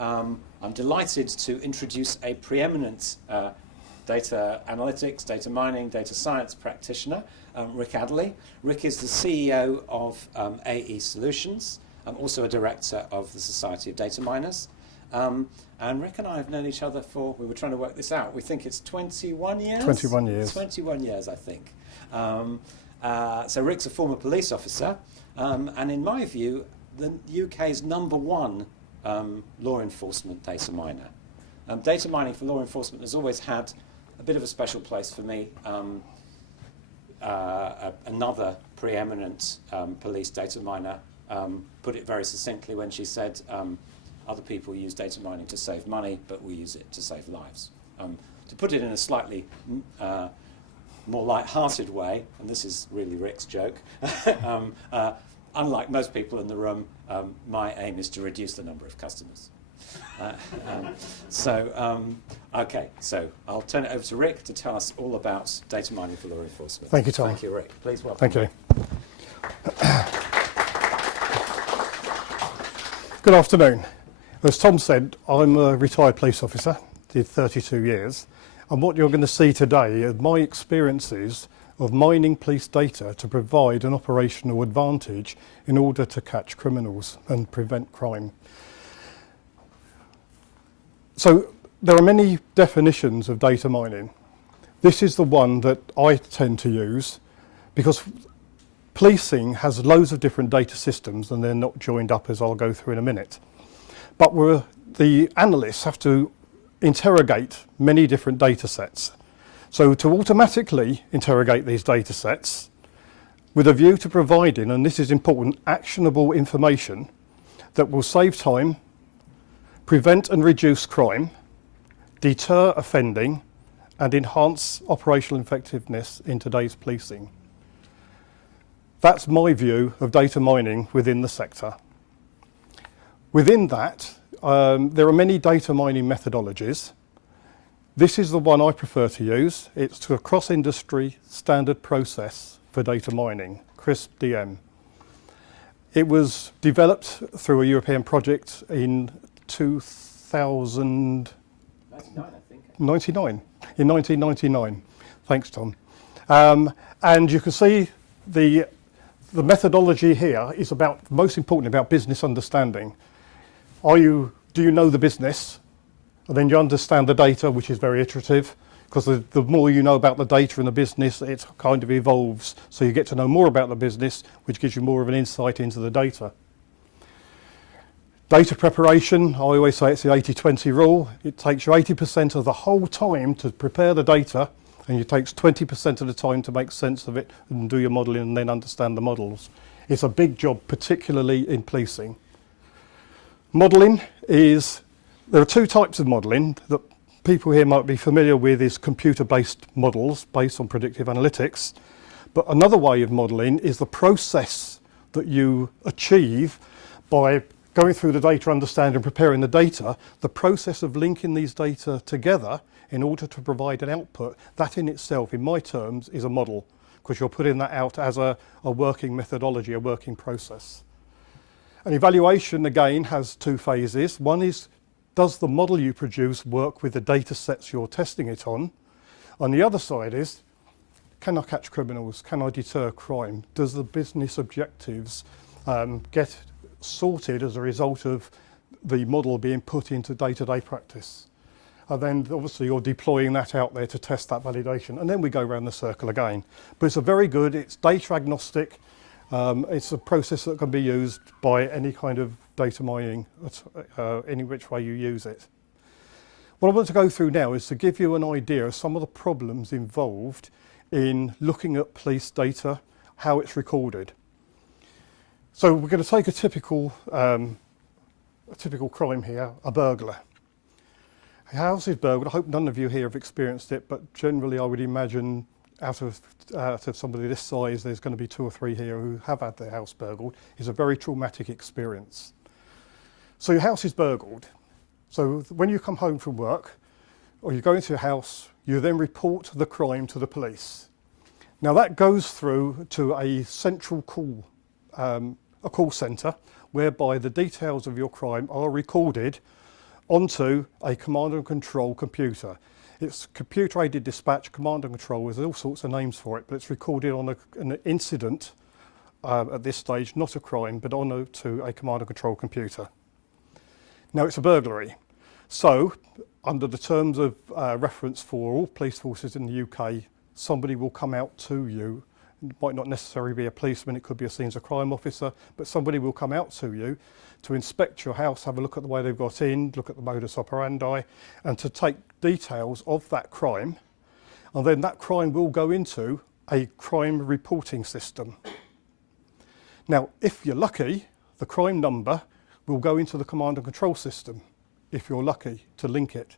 I'm delighted to introduce a preeminent data analytics, data mining, data science practitioner, Rick Adderley. Rick is the CEO of AE Solutions, also a director of the Society of Data Miners. And Rick and I have known each other for, we were trying to work this out, we think it's 21 years? 21 years. 21 years, I think. So Rick's a former police officer, and in my view, the UK's #1 law enforcement data miner. Data mining for law enforcement has always had a bit of a special place for me. Another preeminent police data miner put it very succinctly when she said, other people use data mining to save money, but we use it to save lives. To put it in a slightly more light-hearted way, and this is really Rick's joke, unlike most people in the room, my aim is to reduce the number of customers. Okay, so I'll turn it over to Rick to tell us all about data mining for law enforcement. Thank you, Tom. Thank you, Rick. Please welcome. Thank you. Good afternoon. As Tom said, I'm a retired police officer, did 32 years, and what you're going to see today are my experiences of mining police data to provide an operational advantage in order to catch criminals and prevent crime. So there are many definitions of data mining. This is the one that I tend to use because policing has loads of different data systems and they're not joined up, as I'll go through in a minute. But the analysts have to interrogate many different data sets. So to automatically interrogate these data sets with a view to providing, and this is important, actionable information that will save time, prevent and reduce crime, deter offending, and enhance operational effectiveness in today's policing. That's my view of data mining within the sector. Within that, there are many data mining methodologies. This is the one I prefer to use. It's a cross-industry standard process for data mining, CRISP-DM. It was developed through a European project in 1999. Thanks, Tom. And you can see the methodology here is about, most importantly, about business understanding. Do you know the business? And then you understand the data, which is very iterative, because the more you know about the data and the business, it kind of evolves. So you get to know more about the business, which gives you more of an insight into the data. Data preparation, I always say it's the 80-20 rule. It takes you 80% of the whole time to prepare the data, and it takes 20% of the time to make sense of it and do your modelling and then understand the models. It's a big job, particularly in policing. Modelling is, there are two types of modelling that people here might be familiar with, is computer-based models based on predictive analytics. But another way of modelling is the process that you achieve by going through the data, understanding and preparing the data, the process of linking these data together in order to provide an output. That in itself, in my terms, is a model, because you're putting that out as a working methodology, a working process. An evaluation, again, has two phases. One is, does the model you produce work with the data sets you're testing it on? On the other side is, can I catch criminals? Can I deter crime? Does the business objectives get sorted as a result of the model being put into day-to-day practice? And then obviously you're deploying that out there to test that validation. And then we go around the circle again. But it's it's data agnostic. It's a process that can be used by any kind of data mining, any which way you use it. What I want to go through now is to give you an idea of some of the problems involved in looking at police data, how it's recorded. So we're going to take a typical crime here, a burglar. A house is burgled. I hope none of you here have experienced it, but generally I would imagine out of somebody this size, there's going to be 2 or 3 here who have had their house burgled. It's a very traumatic experience. So your house is burgled. So when you come home from work, or you go into your house, you then report the crime to the police. Now that goes through to a central call, a call centre, whereby the details of your crime are recorded onto a command and control computer. It's computer-aided dispatch, command and control, there's all sorts of names for it, but it's recorded on an incident at this stage, not a crime, but to a command and control computer. Now it's a burglary. So, under the terms of reference for all police forces in the UK, somebody will come out to you. It might not necessarily be a policeman, it could be a scenes of crime officer, but somebody will come out to you to inspect your house, have a look at the way they've got in, look at the modus operandi, and to take details of that crime. And then that crime will go into a crime reporting system. Now, if you're lucky, the crime number will go into the command and control system, if you're lucky to link it.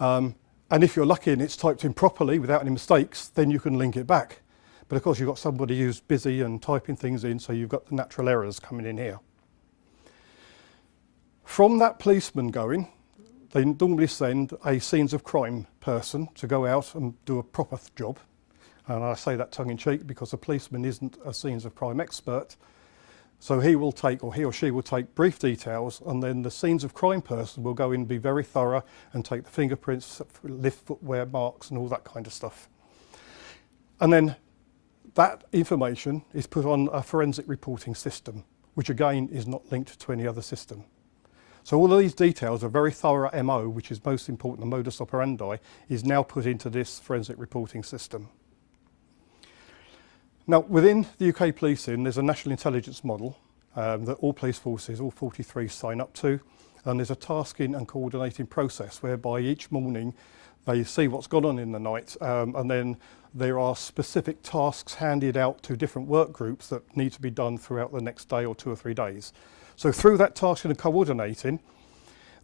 And if you're lucky and it's typed in properly without any mistakes, then you can link it back. But of course you've got somebody who's busy and typing things in, so you've got the natural errors coming in here. From that policeman going, they normally send a scenes of crime person to go out and do a proper job. And I say that tongue in cheek because a policeman isn't a scenes of crime expert. So he will take, or he or she will take brief details, and then the scenes of crime person will go in and be very thorough and take the fingerprints, lift footwear marks and all that kind of stuff. And then that information is put on a forensic reporting system, which again is not linked to any other system. So all of these details, a very thorough MO, which is most important, the modus operandi, is now put into this forensic reporting system. Now, within the UK policing, there's a national intelligence model that all police forces, all 43, sign up to, and there's a tasking and coordinating process whereby each morning they see what's gone on in the night, and then there are specific tasks handed out to different work groups that need to be done throughout the next day or 2 or 3 days. So through that tasking and coordinating,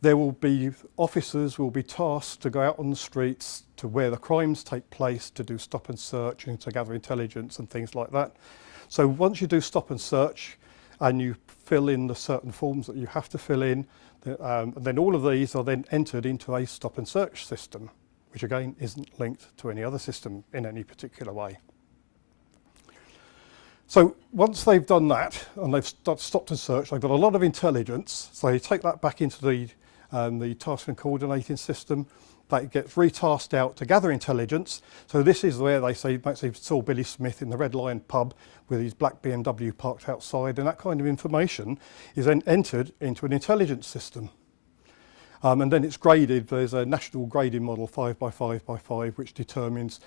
there will be officers will be tasked to go out on the streets to where the crimes take place, to do stop and search and to gather intelligence and things like that. So once you do stop and search and you fill in the certain forms that you have to fill in, then all of these are then entered into a stop and search system, which again isn't linked to any other system in any particular way. So once they've done that and they've stopped and searched, they've got a lot of intelligence, so they take that back into the task and coordinating system. That gets retasked out to gather intelligence. So this is where they say, might say, saw Billy Smith in the Red Lion pub with his black BMW parked outside, and that kind of information is then entered into an intelligence system. And then it's graded. There's a national grading model, 5 by 5 by 5, which determines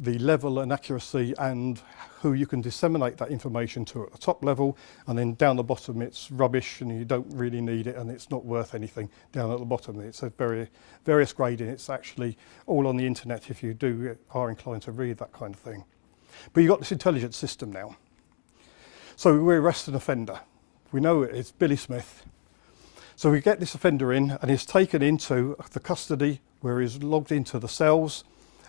the level and accuracy and who you can disseminate that information to at the top level, and then down the bottom it's rubbish and you don't really need it and it's not worth anything down at the bottom. It's a various grading. It's actually all on the internet if you are inclined to read that kind of thing. But you've got this intelligence system now. So we arrest an offender. We know it's Billy Smith. So we get this offender in and he's taken into the custody where he's logged into the cells,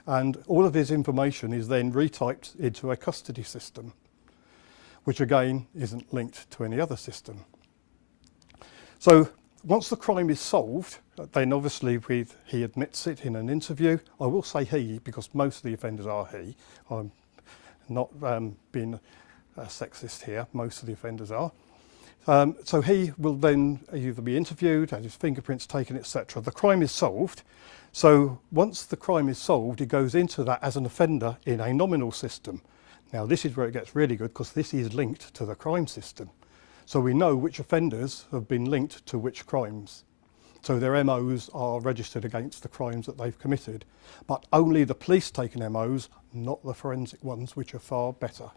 and all of his information is then retyped into a custody system, which again isn't linked to any other system. So once the crime is solved, then obviously he admits it in an interview. I will say he because most of the offenders are he. I'm not being sexist here, most of the offenders are. So he will then either be interviewed, have his fingerprints taken, etc. The crime is solved. So once the crime is solved, it goes into that as an offender in a nominal system. Now this is where it gets really good because this is linked to the crime system. So we know which offenders have been linked to which crimes. So their MOs are registered against the crimes that they've committed. But only the police taken MOs, not the forensic ones, which are far better.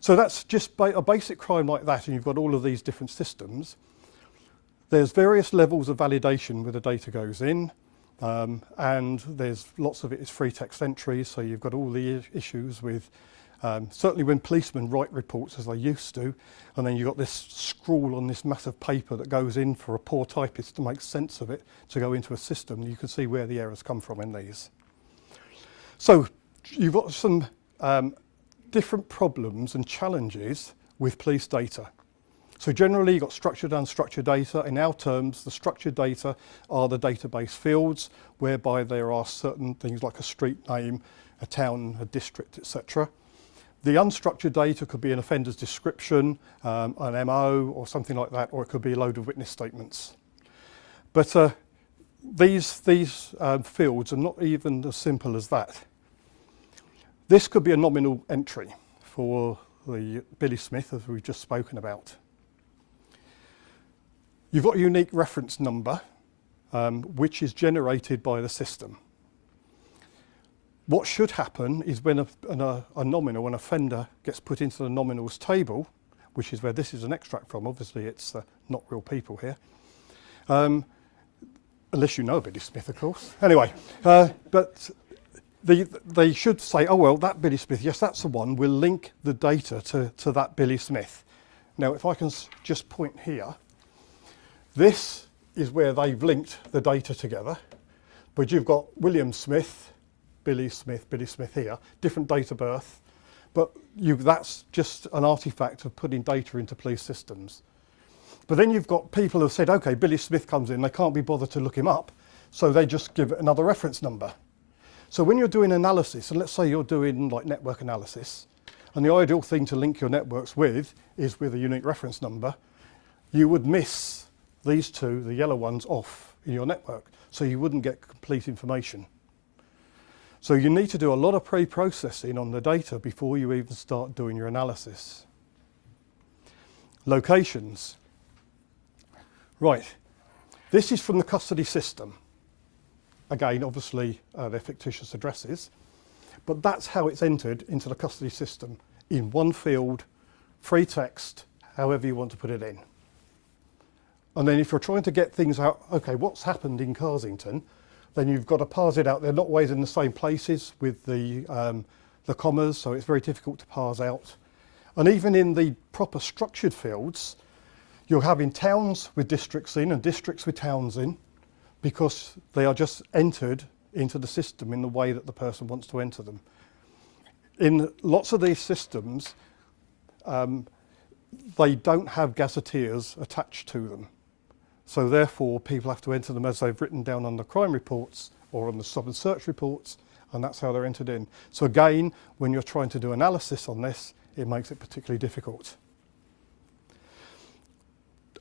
So that's just a basic crime like that, and you've got all of these different systems. There's various levels of validation where the data goes in. And there's lots of it is free text entries, so you've got all the issues with, certainly when policemen write reports as they used to, and then you've got this scrawl on this massive paper that goes in for a poor typist to make sense of it, to go into a system. You can see where the errors come from in these. So you've got some different problems and challenges with police data. So generally you've got structured and unstructured data. In our terms, the structured data are the database fields whereby there are certain things like a street name, a town, a district, etc. The unstructured data could be an offender's description, an MO or something like that, or it could be a load of witness statements. But these fields are not even as simple as that. This could be a nominal entry for the Billy Smith, as we've just spoken about. You've got a unique reference number, which is generated by the system. What should happen is when a nominal, an offender, gets put into the nominals table, which is where this is an extract from, obviously it's not real people here, unless you know Billy Smith, of course. Anyway, but they should say, oh well, that Billy Smith, yes, that's the one, we'll link the data to that Billy Smith. Now, if I can just point here, this is where they've linked the data together, but you've got William Smith, Billy Smith here, different date of birth, but that's just an artifact of putting data into police systems. But then you've got people who have said, okay, Billy Smith comes in, they can't be bothered to look him up, so they just give it another reference number. So when you're doing analysis, and let's say you're doing like network analysis, and the ideal thing to link your networks with is with a unique reference number, you would miss these two, the yellow ones, off in your network, so you wouldn't get complete information. So you need to do a lot of pre-processing on the data before you even start doing your analysis. Locations. Right, this is from the custody system. Again, obviously, they're fictitious addresses, but that's how it's entered into the custody system, in one field, free text, however you want to put it in. And then if you're trying to get things out, okay, what's happened in Carsington, then you've got to parse it out. They're not always in the same places with the commas, so it's very difficult to parse out. And even in the proper structured fields, you're having towns with districts in and districts with towns in, because they are just entered into the system in the way that the person wants to enter them. In lots of these systems, they don't have gazetteers attached to them. So therefore, people have to enter them as they've written down on the crime reports or on the stop and search reports, and that's how they're entered in. So again, when you're trying to do analysis on this, it makes it particularly difficult.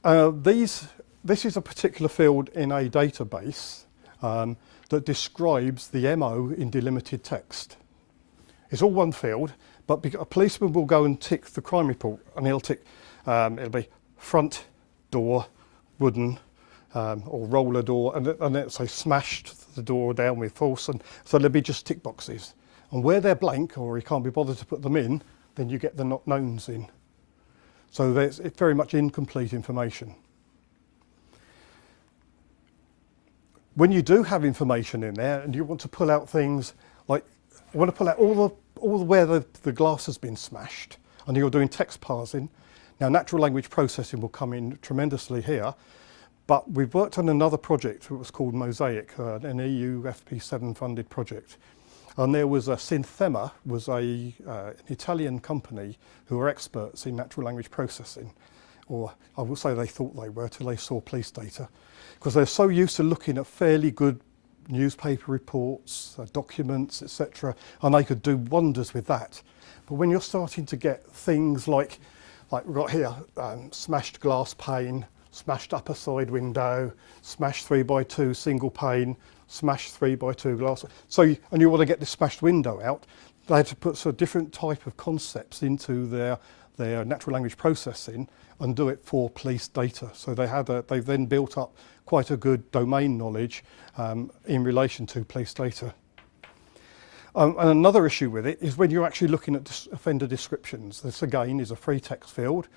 This is a particular field in a database that describes the MO in delimited text. It's all one field, but a policeman will go and tick the crime report, and he'll tick, it'll be front door, wooden, or roller door, and it'll say smashed the door down with force, and so there'll be just tick boxes. And where they're blank, or he can't be bothered to put them in, then you get the not knowns in. So it's very much incomplete information. When you do have information in there and you want to pull out things like, I want to pull out all where the glass has been smashed, and you're doing text parsing. Now, natural language processing will come in tremendously here, but we've worked on another project that was called Mosaic, an EU FP7 funded project. And there was Synthema, was an Italian company who were experts in natural language processing, or I will say they thought they were till they saw police data, because they're so used to looking at fairly good newspaper reports, documents, etc., and they could do wonders with that. But when you're starting to get things like we've got here, smashed glass pane, smashed upper side window, smashed 3x2 single pane, smashed 3x2 glass. So, and you want to get this smashed window out, they had to put sort of different type of concepts into their natural language processing and do it for police data. So they've then built up quite a good domain knowledge in relation to police data. And another issue with it is when you're actually looking at offender descriptions. This again is a free text field,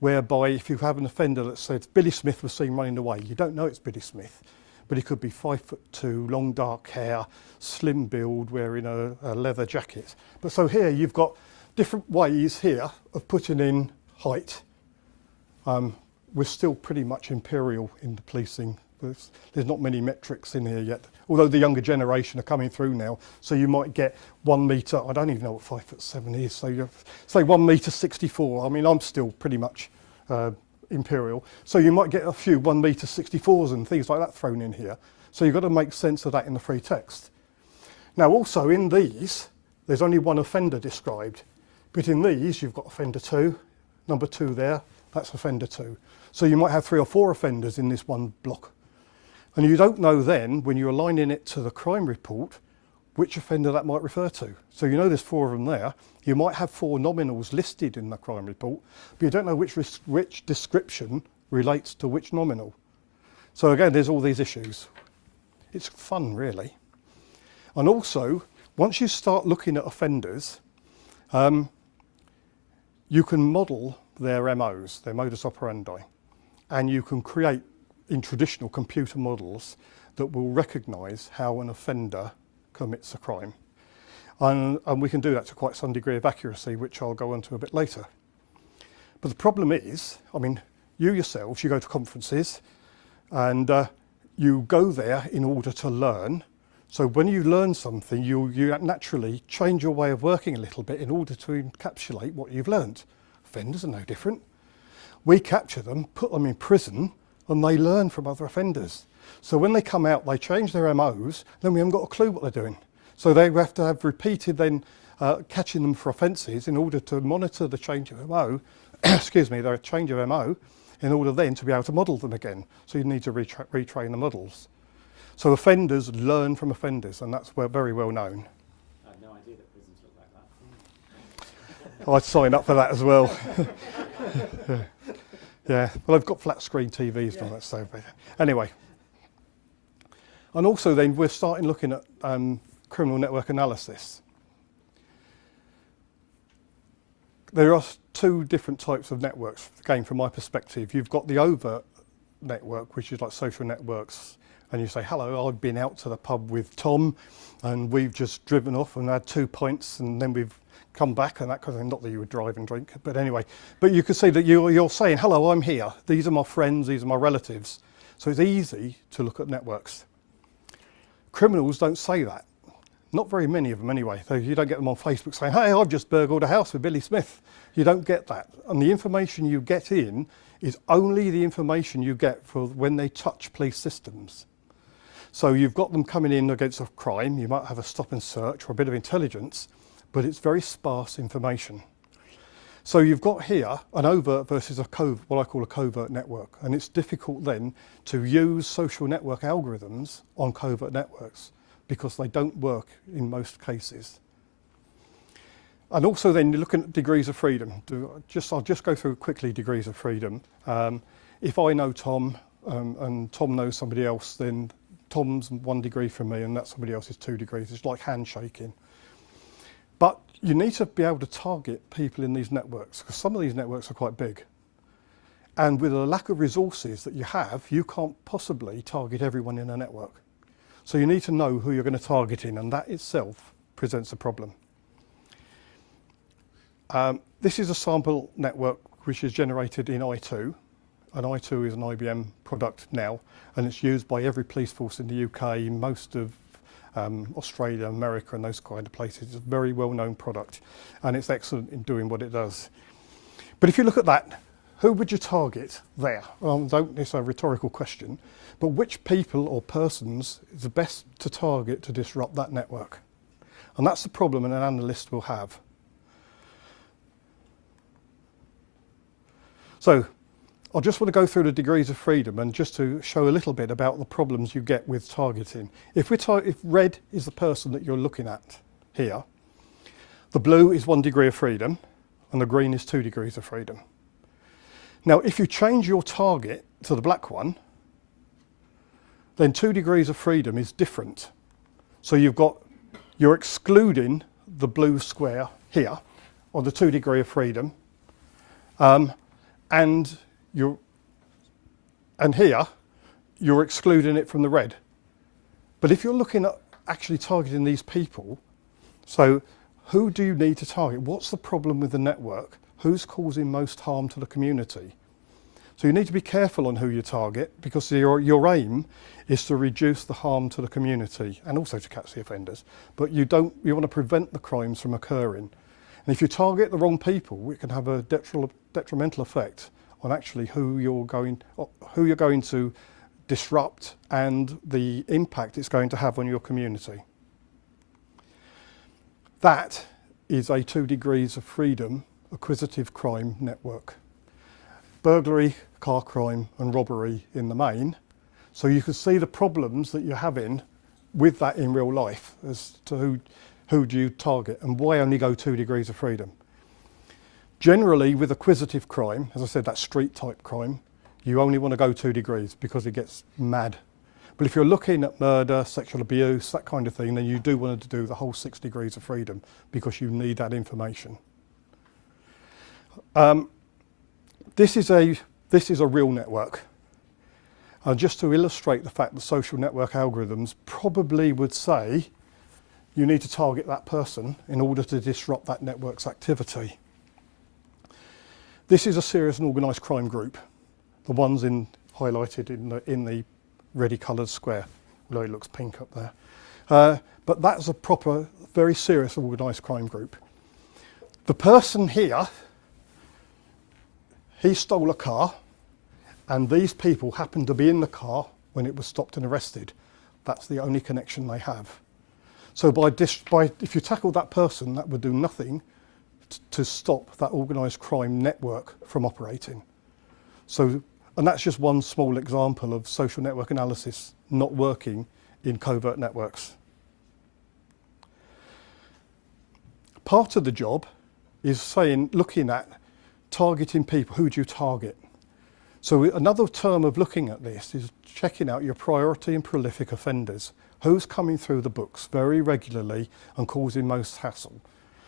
whereby if you have an offender that says Billy Smith was seen running away, you don't know it's Billy Smith, but he could be 5'2", long dark hair, slim build, wearing a leather jacket. But so here you've got different ways here of putting in height. We're still pretty much imperial in the policing. There's not many metrics in here yet, although the younger generation are coming through now. So you might get 1 metre, I don't even know what 5'7" is, so you say 1 metre 64. I mean, I'm still pretty much imperial. So you might get a few 1 metre 64s and things like that thrown in here. So you've got to make sense of that in the free text. Now also in these, there's only one offender described. But in these, you've got offender 2, number 2 there, that's offender 2. So you might have 3 or 4 offenders in this one block. And you don't know then, when you're aligning it to the crime report, which offender that might refer to. So you know there's 4 of them there. You might have 4 nominals listed in the crime report, but you don't know which description relates to which nominal. So again, there's all these issues. It's fun, really. And also, once you start looking at offenders, you can model their MOs, their modus operandi, and you can create in traditional computer models that will recognise how an offender commits a crime. And we can do that to quite some degree of accuracy, which I'll go on to a bit later. But the problem is, I mean, you yourselves, you go to conferences and you go there in order to learn. So when you learn something, you naturally change your way of working a little bit in order to encapsulate what you've learned. Offenders are no different. We capture them, put them in prison, and they learn from other offenders. So when they come out, they change their MOs, then we haven't got a clue what they're doing. So they have to have repeated then catching them for offences in order to monitor the change of MO, excuse me, their change of MO, in order then to be able to model them again. So you need to retrain the models. So offenders learn from offenders, and that's very well known. I had no idea that prisons look like that. I'd sign up for that as well. Yeah, well, I've got flat screen TVs and all that stuff. Anyway. And also then we're starting looking at criminal network analysis. There are 2 different types of networks, again from my perspective. You've got the overt network, which is like social networks, and you say, hello, I've been out to the pub with Tom and we've just driven off and had 2 pints and then we've come back and that kind of thing. Not that you would drive and drink, but anyway. But you can see that you're saying, hello, I'm here. These are my friends, these are my relatives. So it's easy to look at networks. Criminals don't say that. Not very many of them anyway. You don't get them on Facebook saying, hey, I've just burgled a house with Billy Smith. You don't get that. And the information you get in is only the information you get for when they touch police systems. So you've got them coming in against a crime. You might have a stop and search or a bit of intelligence, but it's very sparse information. So you've got here an overt versus what I call a covert network. And it's difficult then to use social network algorithms on covert networks because they don't work in most cases. And also then you're looking at degrees of freedom. I'll just go through quickly degrees of freedom. If I know Tom and Tom knows somebody else, then Tom's 1 degree from me and that somebody else is 2 degrees. It's like handshaking. But you need to be able to target people in these networks because some of these networks are quite big. And with a lack of resources that you have, you can't possibly target everyone in a network. So you need to know who you're going to target in, and that itself presents a problem. This is a sample network which is generated in I2. And I2 is an IBM product now, and it's used by every police force in the UK, most of Australia, America and those kind of places. It's a very well-known product and it's excellent in doing what it does. But if you look at that, who would you target there? Well, it's a rhetorical question, but which people or persons is the best to target to disrupt that network? And that's the problem an analyst will have. So I just want to go through the degrees of freedom and just to show a little bit about the problems you get with targeting. If red is the person that you're looking at here, the blue is 1 degree of freedom and the green is 2 degrees of freedom. Now, if you change your target to the black one, then 2 degrees of freedom is different. So you're excluding the blue square here on the 2 degree of freedom, and here, you're excluding it from the red. But if you're looking at actually targeting these people, so who do you need to target? What's the problem with the network? Who's causing most harm to the community? So you need to be careful on who you target because your aim is to reduce the harm to the community and also to catch the offenders. But you want to prevent the crimes from occurring. And if you target the wrong people, it can have a detrimental effect on actually who you're going to disrupt and the impact it's going to have on your community. That is a 2 degrees of freedom acquisitive crime network. Burglary, car crime and robbery in the main. So you can see the problems that you're having with that in real life as to who do you target and why only go 2 degrees of freedom. Generally, with acquisitive crime, as I said, that street type crime, you only want to go 2 degrees because it gets mad. But if you're looking at murder, sexual abuse, that kind of thing, then you do want to do the whole 6 degrees of freedom because you need that information. This is a real network. And just to illustrate the fact that social network algorithms probably would say you need to target that person in order to disrupt that network's activity. This is a serious and organised crime group, the ones highlighted in the reddy coloured square, although it looks pink up there. But that's a proper, very serious organised crime group. The person here, he stole a car, and these people happened to be in the car when it was stopped and arrested. That's the only connection they have. So if you tackle that person, that would do nothing to stop that organised crime network from operating. So, and that's just one small example of social network analysis not working in covert networks. Part of the job is looking at targeting people. Who do you target? So another term of looking at this is checking out your priority and prolific offenders. Who's coming through the books very regularly and causing most hassle?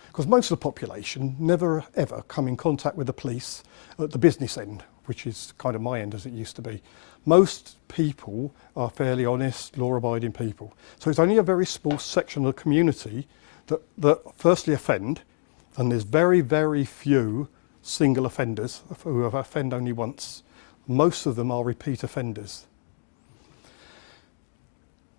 Because most of the population never ever come in contact with the police at the business end, which is kind of my end as it used to be. Most people are fairly honest, law-abiding people. So it's only a very small section of the community that firstly offend, and there's very, very few single offenders who offend only once. Most of them are repeat offenders.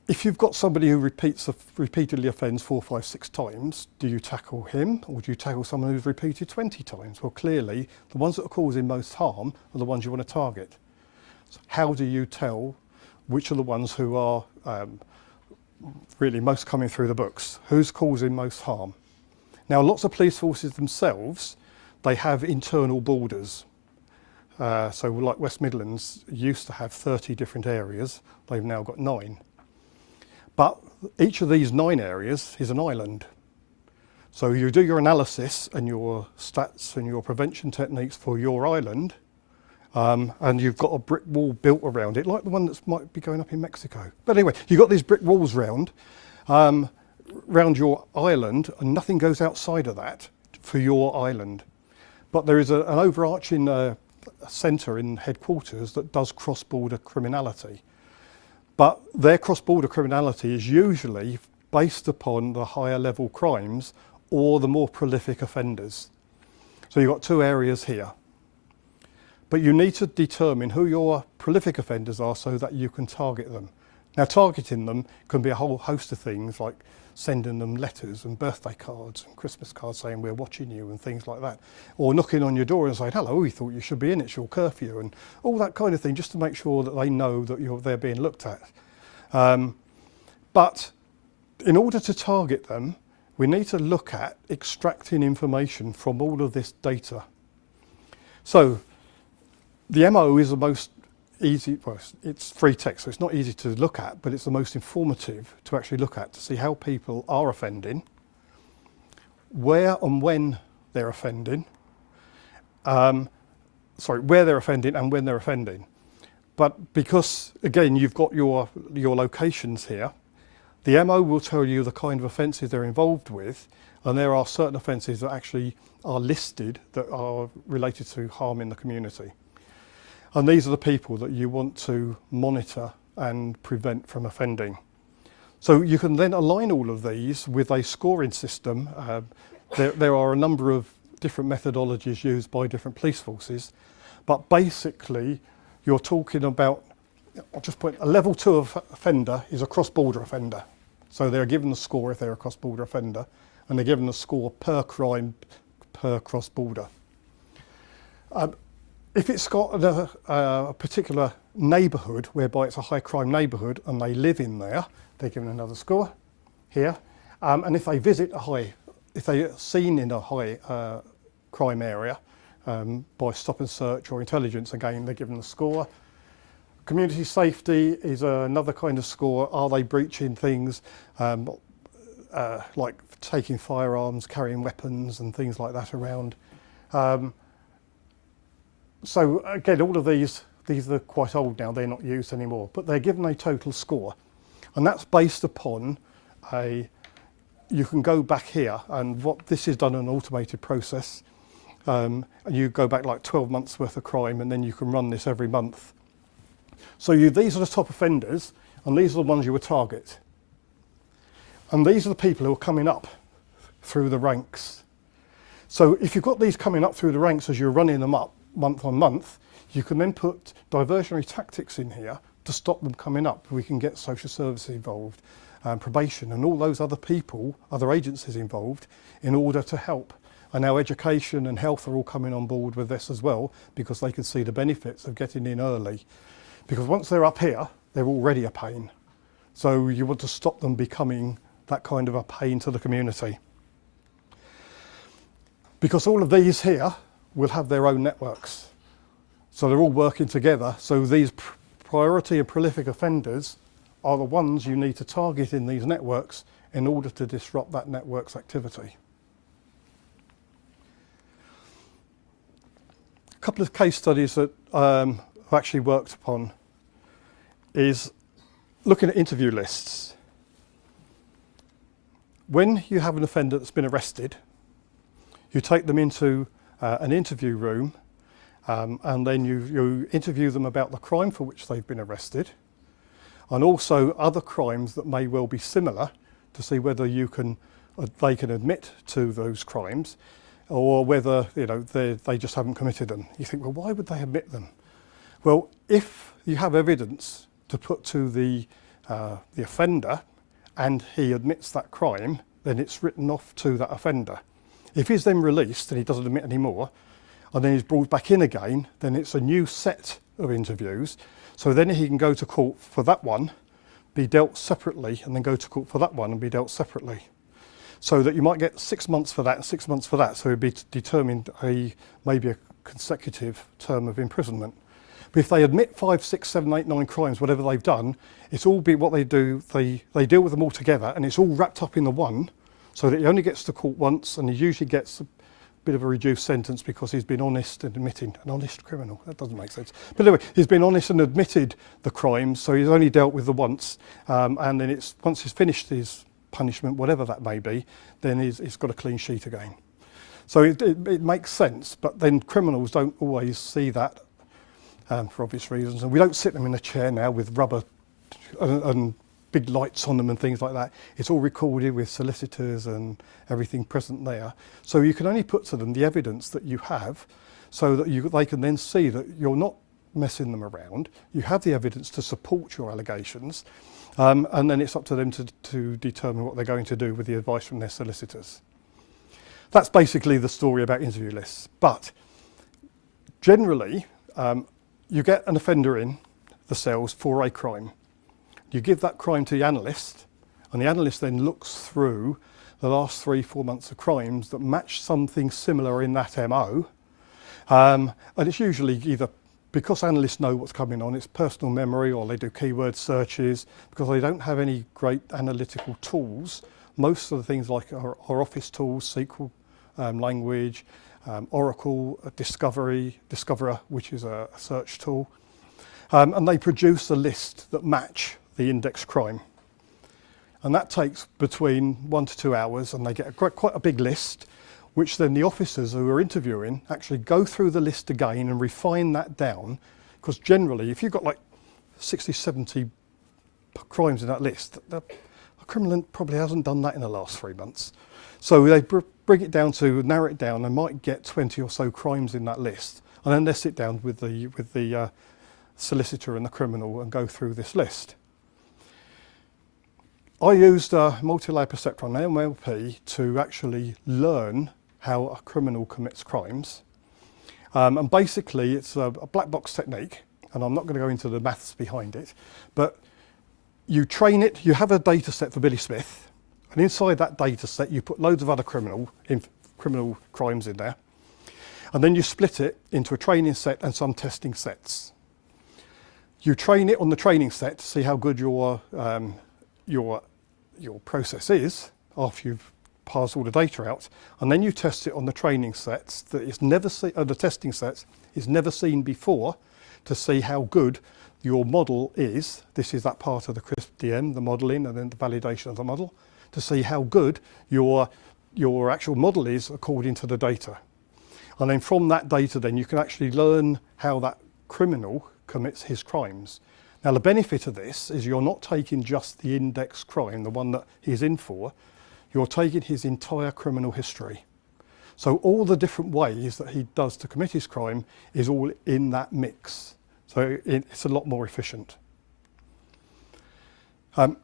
If you've got somebody who repeatedly offends 4, 5, 6 times, do you tackle him or do you tackle someone who's repeated 20 times? Well, clearly, the ones that are causing most harm are the ones you want to target. So how do you tell which are the ones who are really most coming through the books? Who's causing most harm? Now, lots of police forces themselves, they have internal borders. So like West Midlands used to have 30 different areas, they've now got 9. But each of these 9 areas is an island. So you do your analysis and your stats and your prevention techniques for your island, and you've got a brick wall built around it, like the one that might be going up in Mexico. But anyway, you've got these brick walls round your island, and nothing goes outside of that for your island. But there is an overarching centre in headquarters that does cross-border criminality. But their cross-border criminality is usually based upon the higher level crimes or the more prolific offenders. So you've got 2 areas here. But you need to determine who your prolific offenders are so that you can target them. Now, targeting them can be a whole host of things, like sending them letters and birthday cards and Christmas cards saying we're watching you and things like that. Or knocking on your door and saying, hello, we thought you should be in, it's your curfew, and all that kind of thing, just to make sure that they know that they're being looked at. But in order to target them, we need to look at extracting information from all of this data. So the MO is the most easy, well, it's free text, so it's not easy to look at, but it's the most informative to actually look at to see how people are offending, where and when they're offending, where they're offending and when they're offending. But because, again, you've got your locations here, the MO will tell you the kind of offences they're involved with, and there are certain offences that actually are listed that are related to harm in the community. And these are the people that you want to monitor and prevent from offending. So you can then align all of these with a scoring system. There are a number of different methodologies used by different police forces, but basically you're talking about, I'll just point, a level 2 offender is a cross-border offender. So they're given the score if they're a cross-border offender, and they're given the score per crime per cross-border. If it's got a particular neighbourhood whereby it's a high crime neighbourhood and they live in there, they're given another score here. And if they visit if they're seen in a high crime area by stop and search or intelligence, again, they're given the score. Community safety is another kind of score. Are they breaching things like taking firearms, carrying weapons and things like that around? So again, all of these are quite old now, they're not used anymore, but they're given a total score. And that's based upon you can go back here, and what this is done in an automated process. And you go back like 12 months worth of crime, and then you can run this every month. So these are the top offenders, and these are the ones you would target. And these are the people who are coming up through the ranks. So if you've got these coming up through the ranks as you're running them up month on month, you can then put diversionary tactics in here to stop them coming up. We can get social services involved, probation, and all those other people, other agencies involved, in order to help. And now education and health are all coming on board with this as well, because they can see the benefits of getting in early. Because once they're up here, they're already a pain. So you want to stop them becoming that kind of a pain to the community. Because all of these here will have their own networks. So they're all working together. So these priority and prolific offenders are the ones you need to target in these networks in order to disrupt that network's activity. A couple of case studies that I've actually worked upon is looking at interview lists. When you have an offender that's been arrested, you take them into an interview room, and then you interview them about the crime for which they've been arrested, and also other crimes that may well be similar, to see whether they can admit to those crimes, or whether they just haven't committed them. You think, well, why would they admit them? Well, if you have evidence to put to the offender, and he admits that crime, then it's written off to that offender. If he's then released and he doesn't admit anymore, and then he's brought back in again, then it's a new set of interviews. So then he can go to court for that one, be dealt separately, and then go to court for that one and be dealt separately. So that you might get 6 months for that and 6 months for that. So it'd be determined maybe a consecutive term of imprisonment. But if they admit 5, 6, 7, 8, 9 crimes, whatever they've done, it's all what they do. They deal with them all together, and it's all wrapped up in the one, so that he only gets to court once, and he usually gets a bit of a reduced sentence because he's been honest and admitting. An honest criminal, that doesn't make sense. But anyway, he's been honest and admitted the crimes, so he's only dealt with the once, and then once he's finished his punishment, whatever that may be, then he's got a clean sheet again. So it makes sense, but then criminals don't always see that for obvious reasons. And we don't sit them in a chair now with rubber and big lights on them and things like that. It's all recorded with solicitors and everything present there. So you can only put to them the evidence that you have, so that they can then see that you're not messing them around. You have the evidence to support your allegations, and then it's up to them to determine what they're going to do with the advice from their solicitors. That's basically the story about interview lists. But generally, you get an offender in the cells for a crime. You give that crime to the analyst, and the analyst then looks through the last 3-4 months of crimes that match something similar in that MO. And it's usually either, because analysts know what's coming on, it's personal memory, or they do keyword searches, because they don't have any great analytical tools. Most of the things like our office tools, SQL, language, Oracle, Discoverer, which is a search tool. And they produce a list that match the index crime. And that takes between 1 to 2 hours, and they get quite a big list, which then the officers who are interviewing actually go through the list again and refine that down. Because generally, if you've got like 60, 70 crimes in that list, a criminal probably hasn't done that in the last 3 months. So they bring it down to narrow it down. They might get 20 or so crimes in that list, and then they sit down with the solicitor and the criminal and go through this list. I used a multi-layer perceptron, MLP, to actually learn how a criminal commits crimes. And basically it's a black box technique, and I'm not going to go into the maths behind it, but you train it. You have a data set for Billy Smith, and inside that data set you put loads of other criminal crimes in there, and then you split it into a training set and some testing sets. You train it on the training set to see how good your process is after you've parsed all the data out, and then you test it on the training sets that it's never the testing sets is never seen before, to see how good your model is. This is that part of the CRISP-DM, the modelling and then the validation of the model, to see how good your actual model is according to the data. And then from that data then you can actually learn how that criminal commits his crimes. Now the benefit of this is you're not taking just the index crime, the one that he's in for, you're taking his entire criminal history. So all the different ways that he does to commit his crime is all in that mix. So it's a lot more efficient. To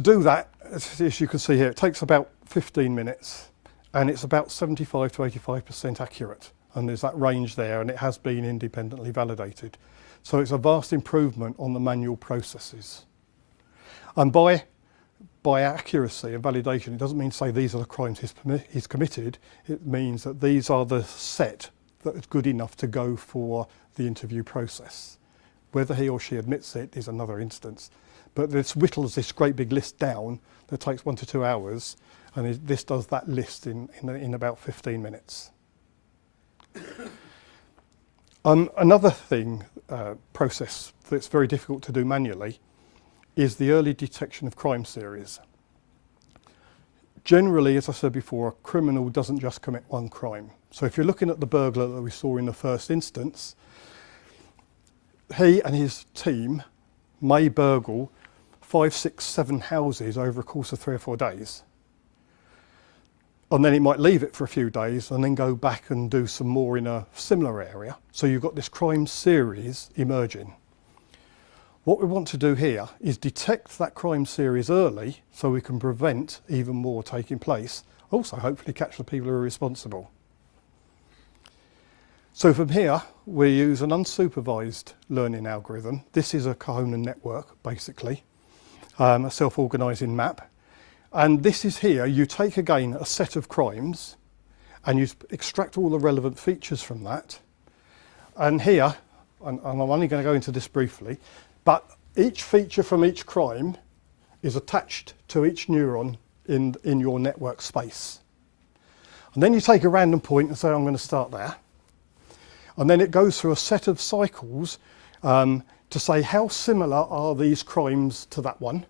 do that, as you can see here, it takes about 15 minutes and it's about 75 to 85% accurate. And there's that range there, and it has been independently validated. So it's a vast improvement on the manual processes. And by accuracy and validation, it doesn't mean to say these are the crimes he's committed. It means that these are the set that is good enough to go for the interview process. Whether he or she admits it is another instance. But this whittles this great big list down that takes 1 to 2 hours, and this does that list in about 15 minutes. Another thing, process that's very difficult to do manually is the early detection of crime series. Generally, as I said before, a criminal doesn't just commit one crime. So if you're looking at the burglar that we saw in the first instance, he and his team may burgle 5, 6, 7 houses over a course of 3 or 4 days. And then it might leave it for a few days and then go back and do some more in a similar area. So you've got this crime series emerging. What we want to do here is detect that crime series early so we can prevent even more taking place. Also, hopefully catch the people who are responsible. So from here, we use an unsupervised learning algorithm. This is a Cohonan network, basically, a self-organising map. And this is here, you take again a set of crimes and you extract all the relevant features from that. And here, and I'm only going to go into this briefly, but each feature from each crime is attached to each neuron in your network space. And then you take a random point and say, I'm going to start there. And then it goes through a set of cycles to say how similar are these crimes to that one.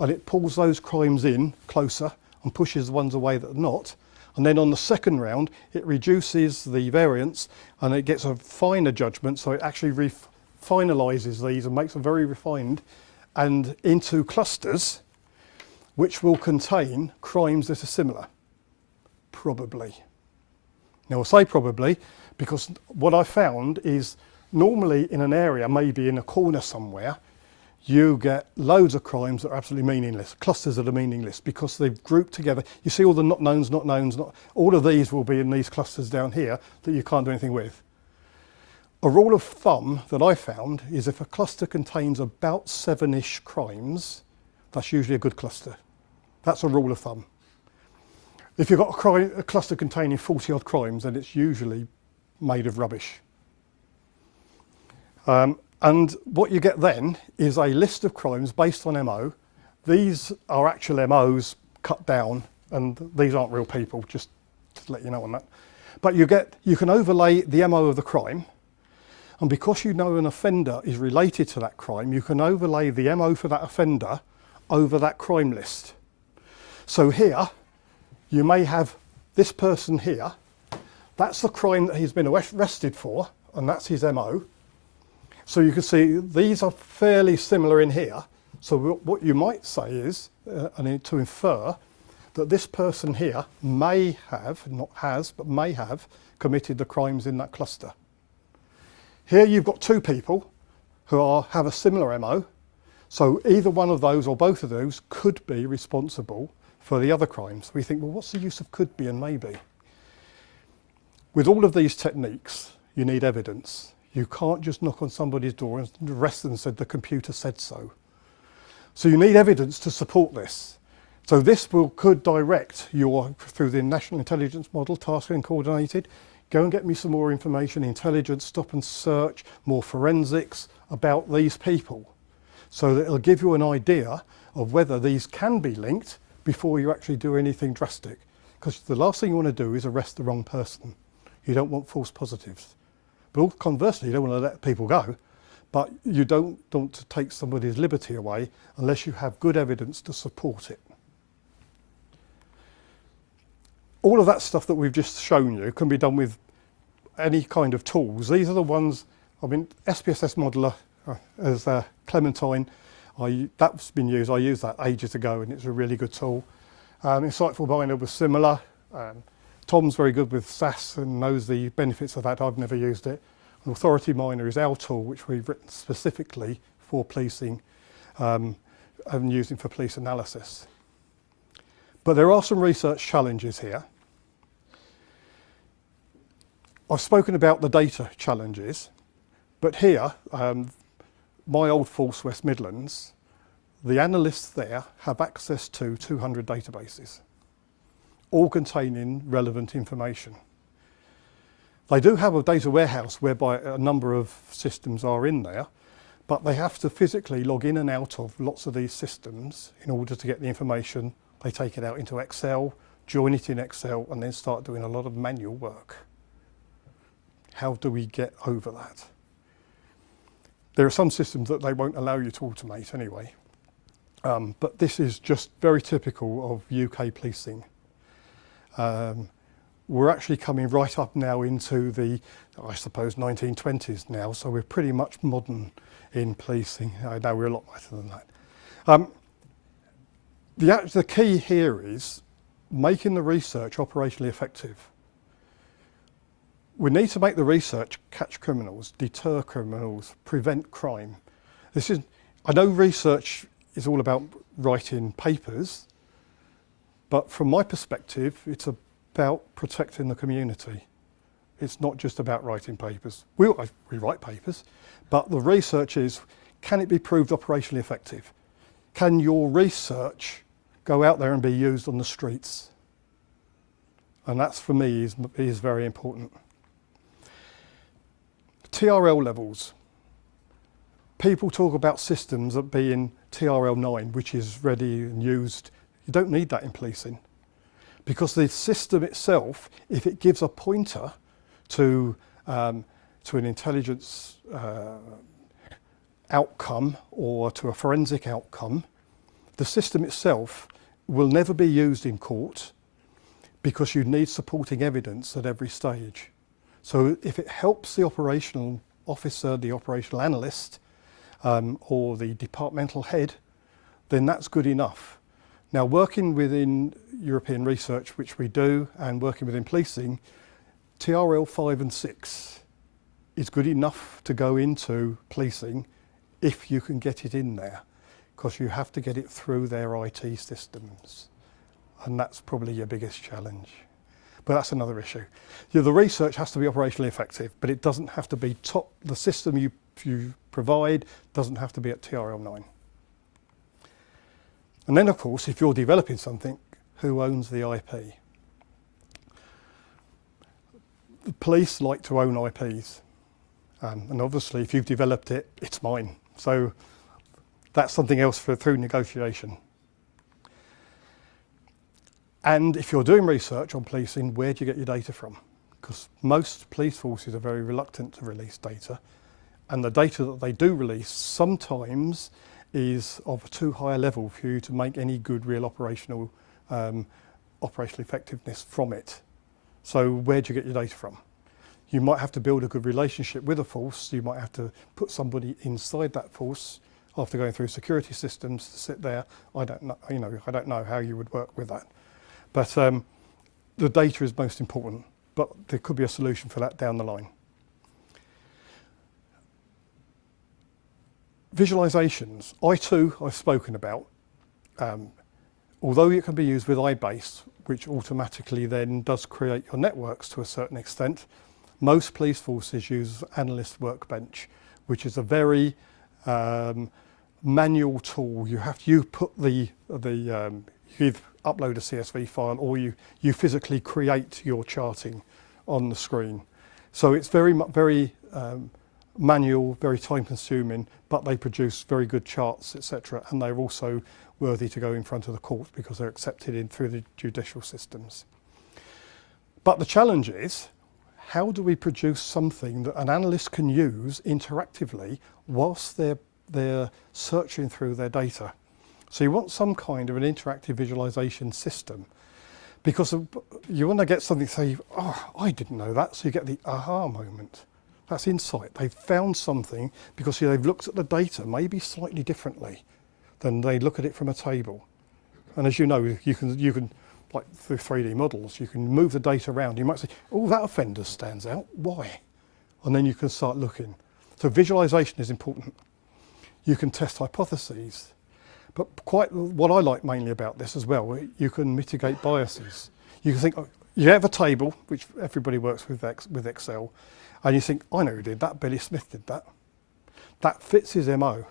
And it pulls those crimes in closer and pushes the ones away that are not. And then on the second round, it reduces the variance and it gets a finer judgment. So it actually finalises these and makes them very refined and into clusters, which will contain crimes that are similar. Probably. Now I say probably because what I found is normally in an area, maybe in a corner somewhere, you get loads of crimes that are absolutely meaningless, clusters that are meaningless because they've grouped together. You see all the not knowns, all of these will be in these clusters down here that you can't do anything with. A rule of thumb that I found is if a cluster contains about 7-ish crimes, that's usually a good cluster. That's a rule of thumb. If you've got a cluster containing 40 odd crimes, then it's usually made of rubbish. And what you get then is a list of crimes based on MO. These are actual MOs cut down, and these aren't real people, just to let you know on that. But you can overlay the MO of the crime, and because you know an offender is related to that crime, you can overlay the MO for that offender over that crime list. So here, you may have this person here, that's the crime that he's been arrested for, and that's his MO. So you can see these are fairly similar in here. So what you might say is, to infer that this person here may have, not has, but may have committed the crimes in that cluster. Here you've got 2 people who have a similar MO. So either one of those or both of those could be responsible for the other crimes. We think, well, what's the use of could be and maybe? With all of these techniques, you need evidence. You can't just knock on somebody's door and arrest them and say the computer said so. So you need evidence to support this. So this could direct through the National Intelligence Model, task and coordinated, go and get me some more information, intelligence, stop and search, more forensics about these people. So that it'll give you an idea of whether these can be linked before you actually do anything drastic. Because the last thing you want to do is arrest the wrong person. You don't want false positives. But conversely, you don't want to let people go, but you don't want to take somebody's liberty away unless you have good evidence to support it. All of that stuff that we've just shown you can be done with any kind of tools. These are the ones, I mean, SPSS Modeler as Clementine, that's been used. I used that ages ago and it's a really good tool. Insightful Miner was similar. Tom's very good with SAS and knows the benefits of that. I've never used it. An Authority Miner is our tool, which we've written specifically for policing and using for police analysis. But there are some research challenges here. I've spoken about the data challenges, but here, my old force, West Midlands, the analysts there have access to 200 databases, all containing relevant information. They do have a data warehouse whereby a number of systems are in there, but they have to physically log in and out of lots of these systems in order to get the information. They take it out into Excel, join it in Excel, and then start doing a lot of manual work. How do we get over that? There are some systems that they won't allow you to automate anyway, but this is just very typical of UK policing. We're actually coming right up now into the, I suppose, 1920s now, so we're pretty much modern in policing. I know we're a lot better than that. The key here is making the research operationally effective. We need to make the research catch criminals, deter criminals, prevent crime. I know research is all about writing papers, but from my perspective, it's about protecting the community. It's not just about writing papers. We write papers, but the research is, can it be proved operationally effective? Can your research go out there and be used on the streets? And that's, for me, is very important. TRL levels. People talk about systems that being TRL 9, which is ready and used. You don't need that in policing, because the system itself, if it gives a pointer to an intelligence outcome or to a forensic outcome, the system itself will never be used in court because you need supporting evidence at every stage. So if it helps the operational officer, the operational analyst, or the departmental head, then that's good enough. Now, working within European research, which we do, and working within policing, TRL 5 and 6 is good enough to go into policing if you can get it in there, because you have to get it through their IT systems. And that's probably your biggest challenge. But that's another issue. The research has to be operationally effective, but it doesn't have to be top. The system you provide doesn't have to be at TRL 9. And then, of course, if you're developing something, who owns the IP? The police like to own IPs. And obviously, if you've developed it, it's mine. So that's something else through negotiation. And if you're doing research on policing, where do you get your data from? Because most police forces are very reluctant to release data. And the data that they do release sometimes is of a too high a level for you to make any good real operational effectiveness from it. So where do you get your data from? You might have to build a good relationship with a force. You might have to put somebody inside that force after going through security systems to sit there. I don't know, I don't know how you would work with that. But the data is most important, but there could be a solution for that down the line. Visualizations. I2 I've spoken about. Although it can be used with iBase, which automatically then does create your networks to a certain extent, most police forces use Analyst Workbench, which is a very manual tool. You put you upload a CSV file, or you physically create your charting on the screen. So it's very manual, very time consuming, but they produce very good charts, etc. And they're also worthy to go in front of the court because they're accepted in through the judicial systems. But the challenge is, how do we produce something that an analyst can use interactively whilst they're searching through their data? So you want some kind of an interactive visualization system, because you want to get something to say, oh, I didn't know that, so you get the aha moment. That's insight. They've found something because they've looked at the data maybe slightly differently than they look at it from a table. And as you know, you can like through 3D models, you can move the data around. You might say, oh, that offender stands out. Why? And then you can start looking. So visualization is important. You can test hypotheses. But quite what I like mainly about this as well, you can mitigate biases. You can think, oh, you have a table, which everybody works with Excel, and you think, I know who did that, Billy Smith did that. That fits his MO.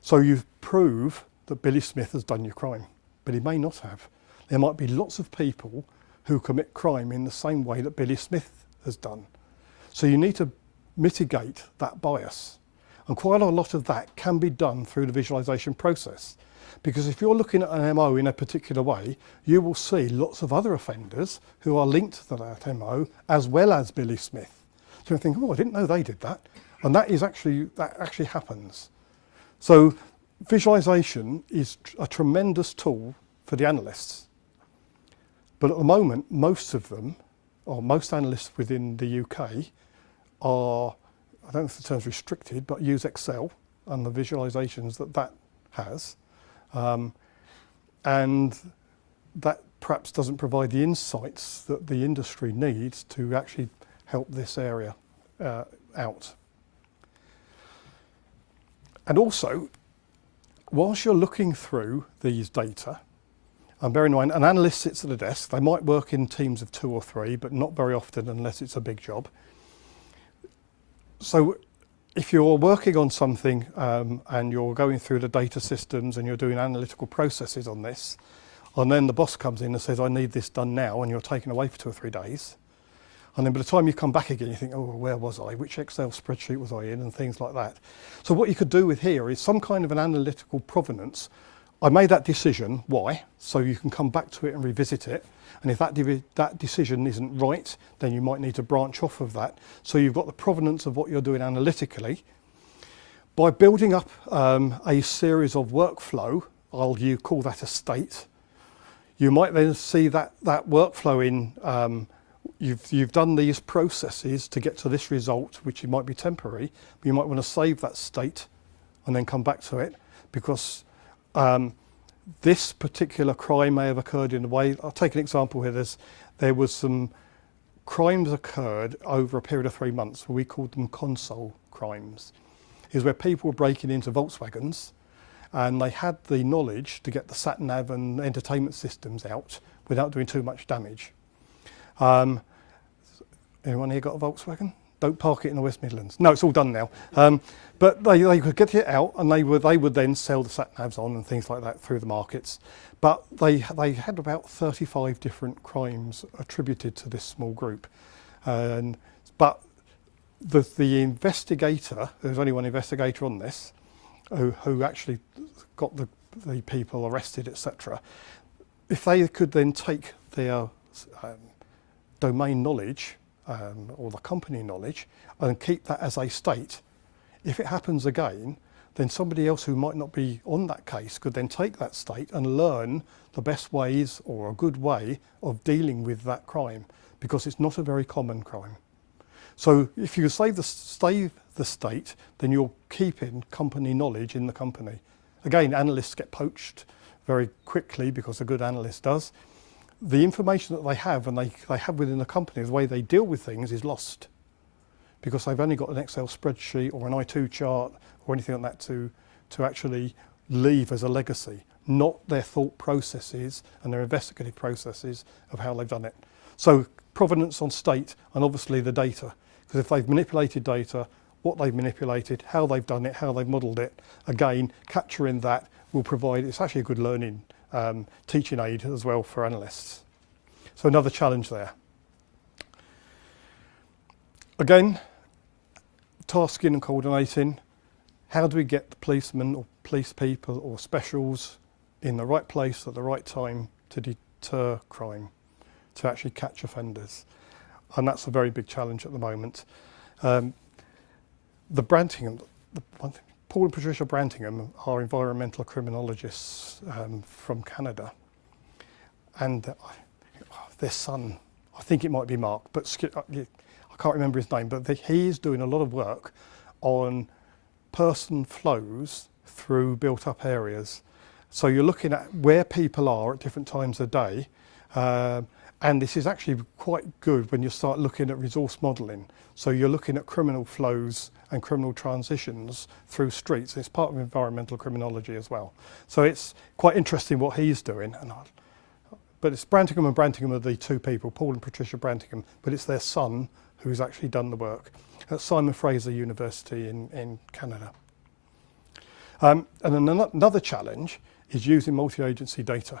So you prove that Billy Smith has done your crime, but he may not have. There might be lots of people who commit crime in the same way that Billy Smith has done. So you need to mitigate that bias. And quite a lot of that can be done through the visualization process. Because if you're looking at an MO in a particular way, you will see lots of other offenders who are linked to that MO as well as Billy Smith. So you think, oh, I didn't know they did that. And that actually happens. So visualization is a tremendous tool for the analysts. But at the moment, most of them, or most analysts within the UK are, I don't know if the term's restricted, but use Excel and the visualizations that has. And that perhaps doesn't provide the insights that the industry needs to actually help this area out. And also, whilst you're looking through these data, and bear in mind, an analyst sits at a desk. They might work in teams of 2 or 3, but not very often unless it's a big job. So if you're working on something and you're going through the data systems and you're doing analytical processes on this, and then the boss comes in and says, I need this done now, and you're taken away for 2 or 3 days. And then by the time you come back again, you think, oh, where was I? Which Excel spreadsheet was I in? And things like that. So what you could do with here is some kind of an analytical provenance. I made that decision, why? So you can come back to it and revisit it. And if that decision isn't right, then you might need to branch off of that. So you've got the provenance of what you're doing analytically. By building up a series of workflow, you call that a state. You might then see that workflow in, you've done these processes to get to this result, which might be temporary, but you might want to save that state and then come back to it, because this particular crime may have occurred in a way. I'll take an example here. There was some crimes occurred over a period of 3 months. We called them console crimes. Is where people were breaking into Volkswagens and they had the knowledge to get the sat-nav and entertainment systems out without doing too much damage. Anyone here got a Volkswagen? Don't park it in the West Midlands. No, it's all done now. But they could get it out, and they would then sell the sat-navs on and things like that through the markets. But they had about 35 different crimes attributed to this small group. But the investigator, there's only one investigator on this, who actually got the people arrested, etc. If they could then take their domain knowledge or the company knowledge and keep that as a state, if it happens again, then somebody else who might not be on that case could then take that state and learn the best ways or a good way of dealing with that crime, because it's not a very common crime. So if you save the state, then you're keeping company knowledge in the company. Again, analysts get poached very quickly, because a good analyst does. The information that they have and they have within the company, the way they deal with things, is lost, because they've only got an Excel spreadsheet or an I2 chart or anything like that to actually leave as a legacy, not their thought processes and their investigative processes of how they've done it. So provenance on state, and obviously the data, because if they've manipulated data, what they've manipulated, how they've done it, how they've modelled it, again, capturing that will provide, it's actually a good learning teaching aid as well for analysts. So another challenge there. Again, tasking and coordinating. How do we get the policemen or police people or specials in the right place at the right time to deter crime, to actually catch offenders? And that's a very big challenge at the moment. The Brantingham, Paul and Patricia Brantingham are environmental criminologists from Canada. And their son, I think it might be Mark, but I can't remember his name, but he is doing a lot of work on person flows through built up areas. So you're looking at where people are at different times of day. And this is actually quite good when you start looking at resource modelling. So you're looking at criminal flows and criminal transitions through streets. It's part of environmental criminology as well. So it's quite interesting what he's doing. But it's Brantingham and Brantingham are the two people, Paul and Patricia Brantingham, but it's their son who's actually done the work at Simon Fraser University in Canada. And another challenge is using multi-agency data.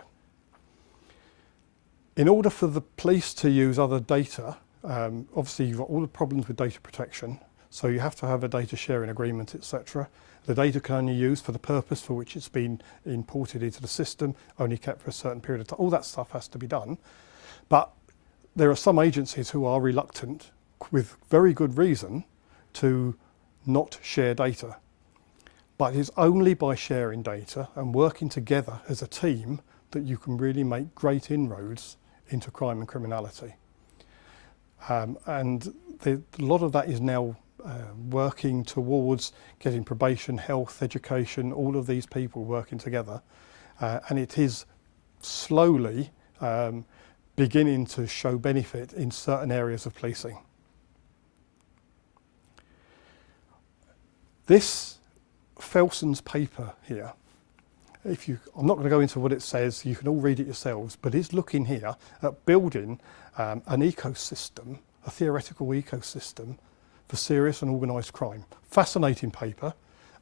In order for the police to use other data, obviously you've got all the problems with data protection, so you have to have a data sharing agreement, etc. The data can only use for the purpose for which it's been imported into the system, only kept for a certain period of time. All that stuff has to be done. But there are some agencies who are reluctant, with very good reason, to not share data. But it's only by sharing data and working together as a team that you can really make great inroads into crime and criminality. And a lot of that is now working towards getting probation, health, education, all of these people working together. And it is slowly beginning to show benefit in certain areas of policing. This Felson's paper here, I'm not going to go into what it says, you can all read it yourselves, but it's looking here at building an ecosystem, a theoretical ecosystem for serious and organised crime. Fascinating paper,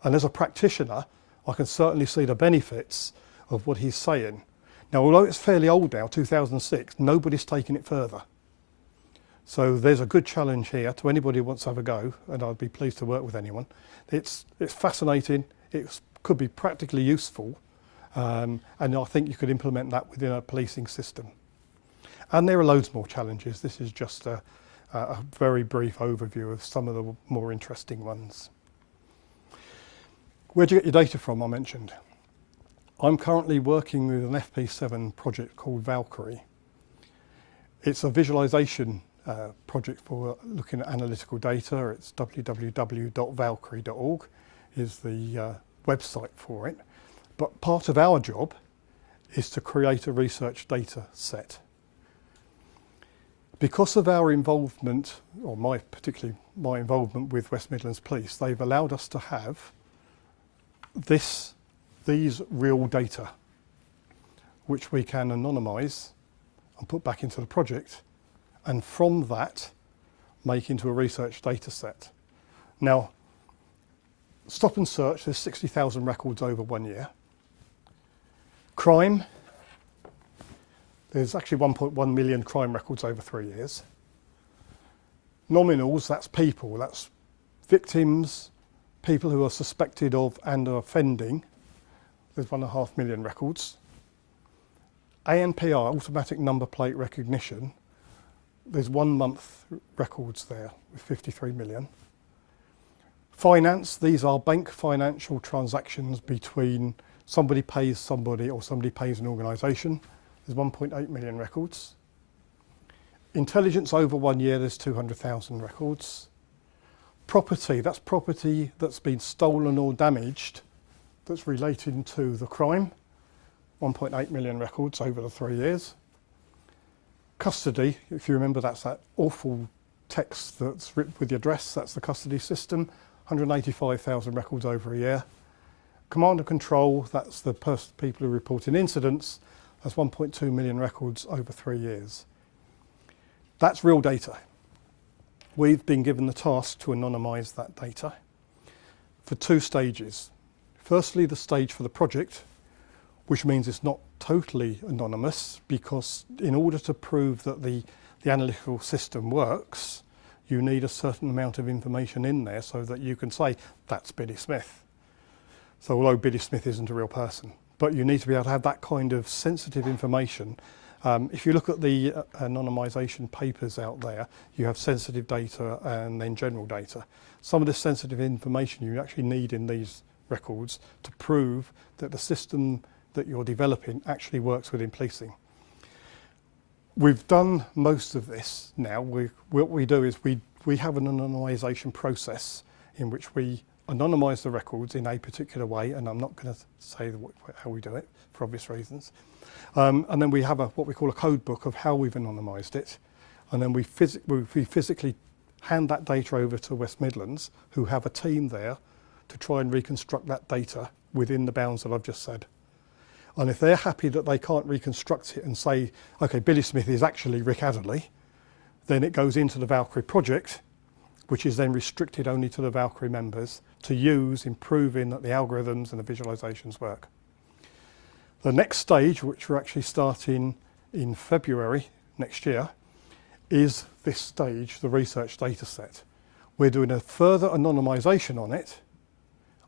and as a practitioner, I can certainly see the benefits of what he's saying. Now, although it's fairly old now, 2006, nobody's taken it further. So there's a good challenge here to anybody who wants to have a go, and I'd be pleased to work with anyone. It's fascinating, it could be practically useful, and I think you could implement that within a policing system. And there are loads more challenges. This is just a very brief overview of some of the more interesting ones. Where do you get your data from, I mentioned? I'm currently working with an FP7 project called Valkyrie. It's a visualization project for looking at analytical data. It's www.valkyrie.org is the website for it. But part of our job is to create a research data set. Because of our involvement, or particularly my involvement with West Midlands Police, they've allowed us to have these real data, which we can anonymise and put back into the project, and from that make into a research data set. Now, stop and search, there's 60,000 records over 1 year. Crime, there's actually 1.1 million crime records over 3 years. Nominals, that's people, that's victims, people who are suspected of and are offending. There's 1.5 million records. ANPR, automatic number plate recognition, there's 1 month records there with 53 million. Finance, these are bank financial transactions between somebody pays somebody or somebody pays an organisation. There's 1.8 million records. Intelligence over 1 year, there's 200,000 records. Property, that's property that's been stolen or damaged that's relating to the crime. 1.8 million records over the 3 years. Custody, if you remember, that's that awful text that's written with the address, that's the custody system. 185,000 records over a year. Command and control, that's the people who report in incidents. That's 1.2 million records over 3 years. That's real data. We've been given the task to anonymise that data for 2 stages. Firstly, the stage for the project, which means it's not totally anonymous, because in order to prove that the analytical system works, you need a certain amount of information in there so that you can say, that's Billy Smith. So although Billy Smith isn't a real person, but you need to be able to have that kind of sensitive information. If you look at the anonymisation papers out there, you have sensitive data and then general data. Some of this sensitive information you actually need in these records to prove that the system that you're developing actually works within policing. We've done most of this now. What we do is we have an anonymisation process in which we anonymise the records in a particular way, and I'm not going to say how we do it for obvious reasons. And then we have what we call a code book of how we've anonymised it, and then we physically hand that data over to West Midlands, who have a team there to try and reconstruct that data within the bounds that I've just said. And if they're happy that they can't reconstruct it and say, okay, Billy Smith is actually Rick Adderley, then it goes into the Valkyrie project, which is then restricted only to the Valkyrie members to use in proving that the algorithms and the visualizations work. The next stage, which we're actually starting in February next year, is this stage, the research data set. We're doing a further anonymisation on it,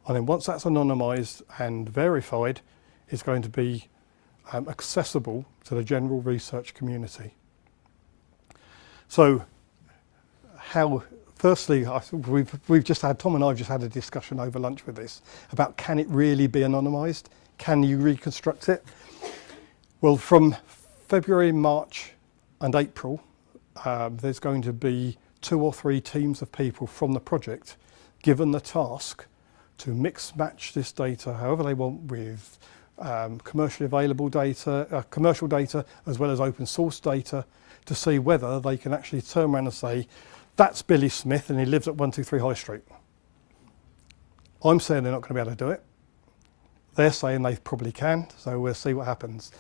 and then once that's anonymised and verified, it's going to be accessible to the general research community. So firstly, we've just had, Tom and I have just had a discussion over lunch with this about, can it really be anonymised? Can you reconstruct it? Well, from February, March and April, there's going to be 2 or 3 teams of people from the project given the task to mix match this data however they want with commercially available data, commercial data, as well as open source data, to see whether they can actually turn around and say, that's Billy Smith and he lives at 123 High Street. I'm saying they're not going to be able to do it. They're saying they probably can, so we'll see what happens.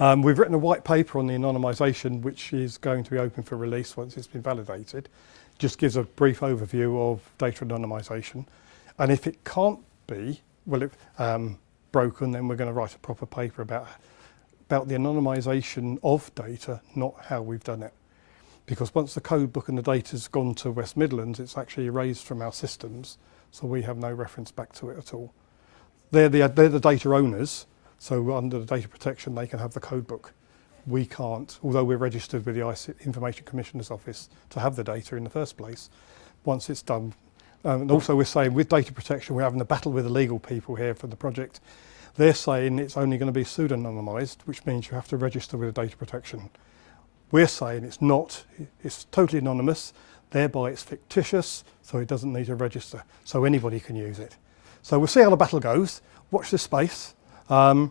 We've written a white paper on the anonymisation, which is going to be open for release once it's been validated. Just gives a brief overview of data anonymisation. And if it can't be, broken, then we're going to write a proper paper about the anonymisation of data, not how we've done it. Because once the code book and the data's gone to West Midlands, it's actually erased from our systems, so we have no reference back to it at all. They're the data owners, so under the data protection they can have the code book. We can't, although we're registered with the Information Commissioner's Office to have the data in the first place. Once it's done, and also we're saying with data protection, we're having a battle with the legal people here for the project. They're saying it's only going to be pseudonymized, which means you have to register with data protection. We're saying it's not, it's totally anonymous, thereby it's fictitious, so it doesn't need to register, so anybody can use it. So we'll see how the battle goes, watch this space, but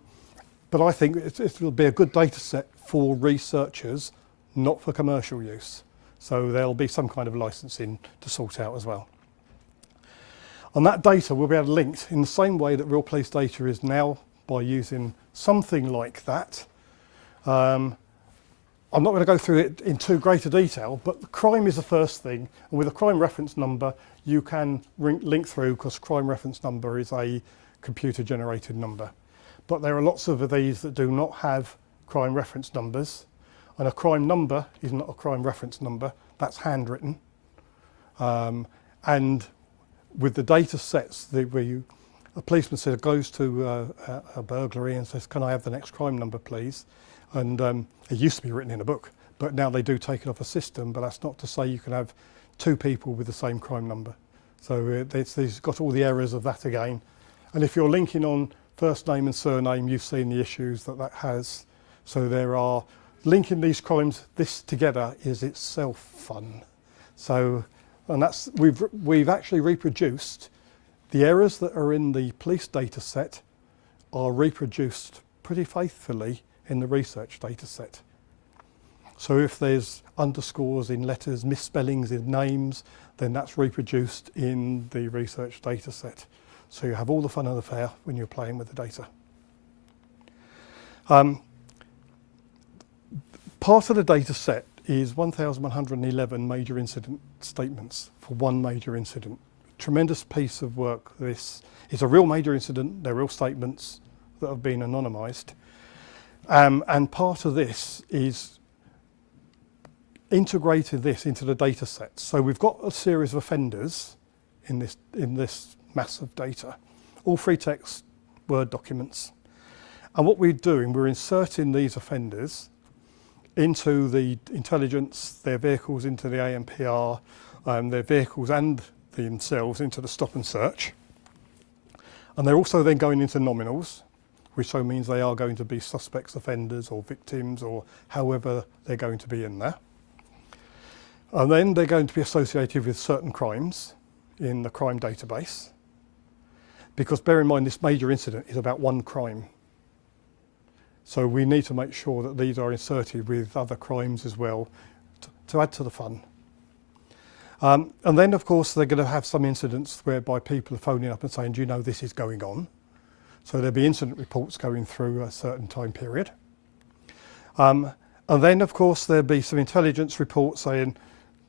I think it will be a good data set for researchers, not for commercial use. So there'll be some kind of licensing to sort out as well. And that data will be able to link in the same way that real police data is now, by using something like that. I'm not going to go through it in too great a detail, but crime is the first thing. And with a crime reference number, you can link through, because crime reference number is a computer generated number. But there are lots of these that do not have crime reference numbers. And a crime number is not a crime reference number, that's handwritten. And with the data sets, a policeman goes to a burglary and says, can I have the next crime number, please? And it used to be written in a book, but now they do take it off a system, but that's not to say you can have 2 people with the same crime number. So it's got all the errors of that again. And if you're linking on first name and surname, you've seen the issues that has. So there are, linking these crimes, this together is itself fun. So, and that's, we've actually reproduced the errors that are in the police data set are reproduced pretty faithfully in the research data set. So if there's underscores in letters, misspellings in names, then that's reproduced in the research data set. So you have all the fun of the fair when you're playing with the data. Part of the data set is 1,111 major incident statements for one major incident. Tremendous piece of work. This is a real major incident. They're real statements that have been anonymised. And part of this is integrated this into the data set. So we've got a series of offenders in this mass of data, all free text Word documents. And what we're doing, we're inserting these offenders into the intelligence, their vehicles into the ANPR, their vehicles and themselves into the stop and search. And they're also then going into nominals, which so means they are going to be suspects, offenders or victims or however they're going to be in there. And then they're going to be associated with certain crimes in the crime database. Because bear in mind, this major incident is about one crime. So we need to make sure that these are inserted with other crimes as well to add to the fun. And then, of course, they're going to have some incidents whereby people are phoning up and saying, do you know this is going on? So there'll be incident reports going through a certain time period. And then, of course, there'll be some intelligence reports saying,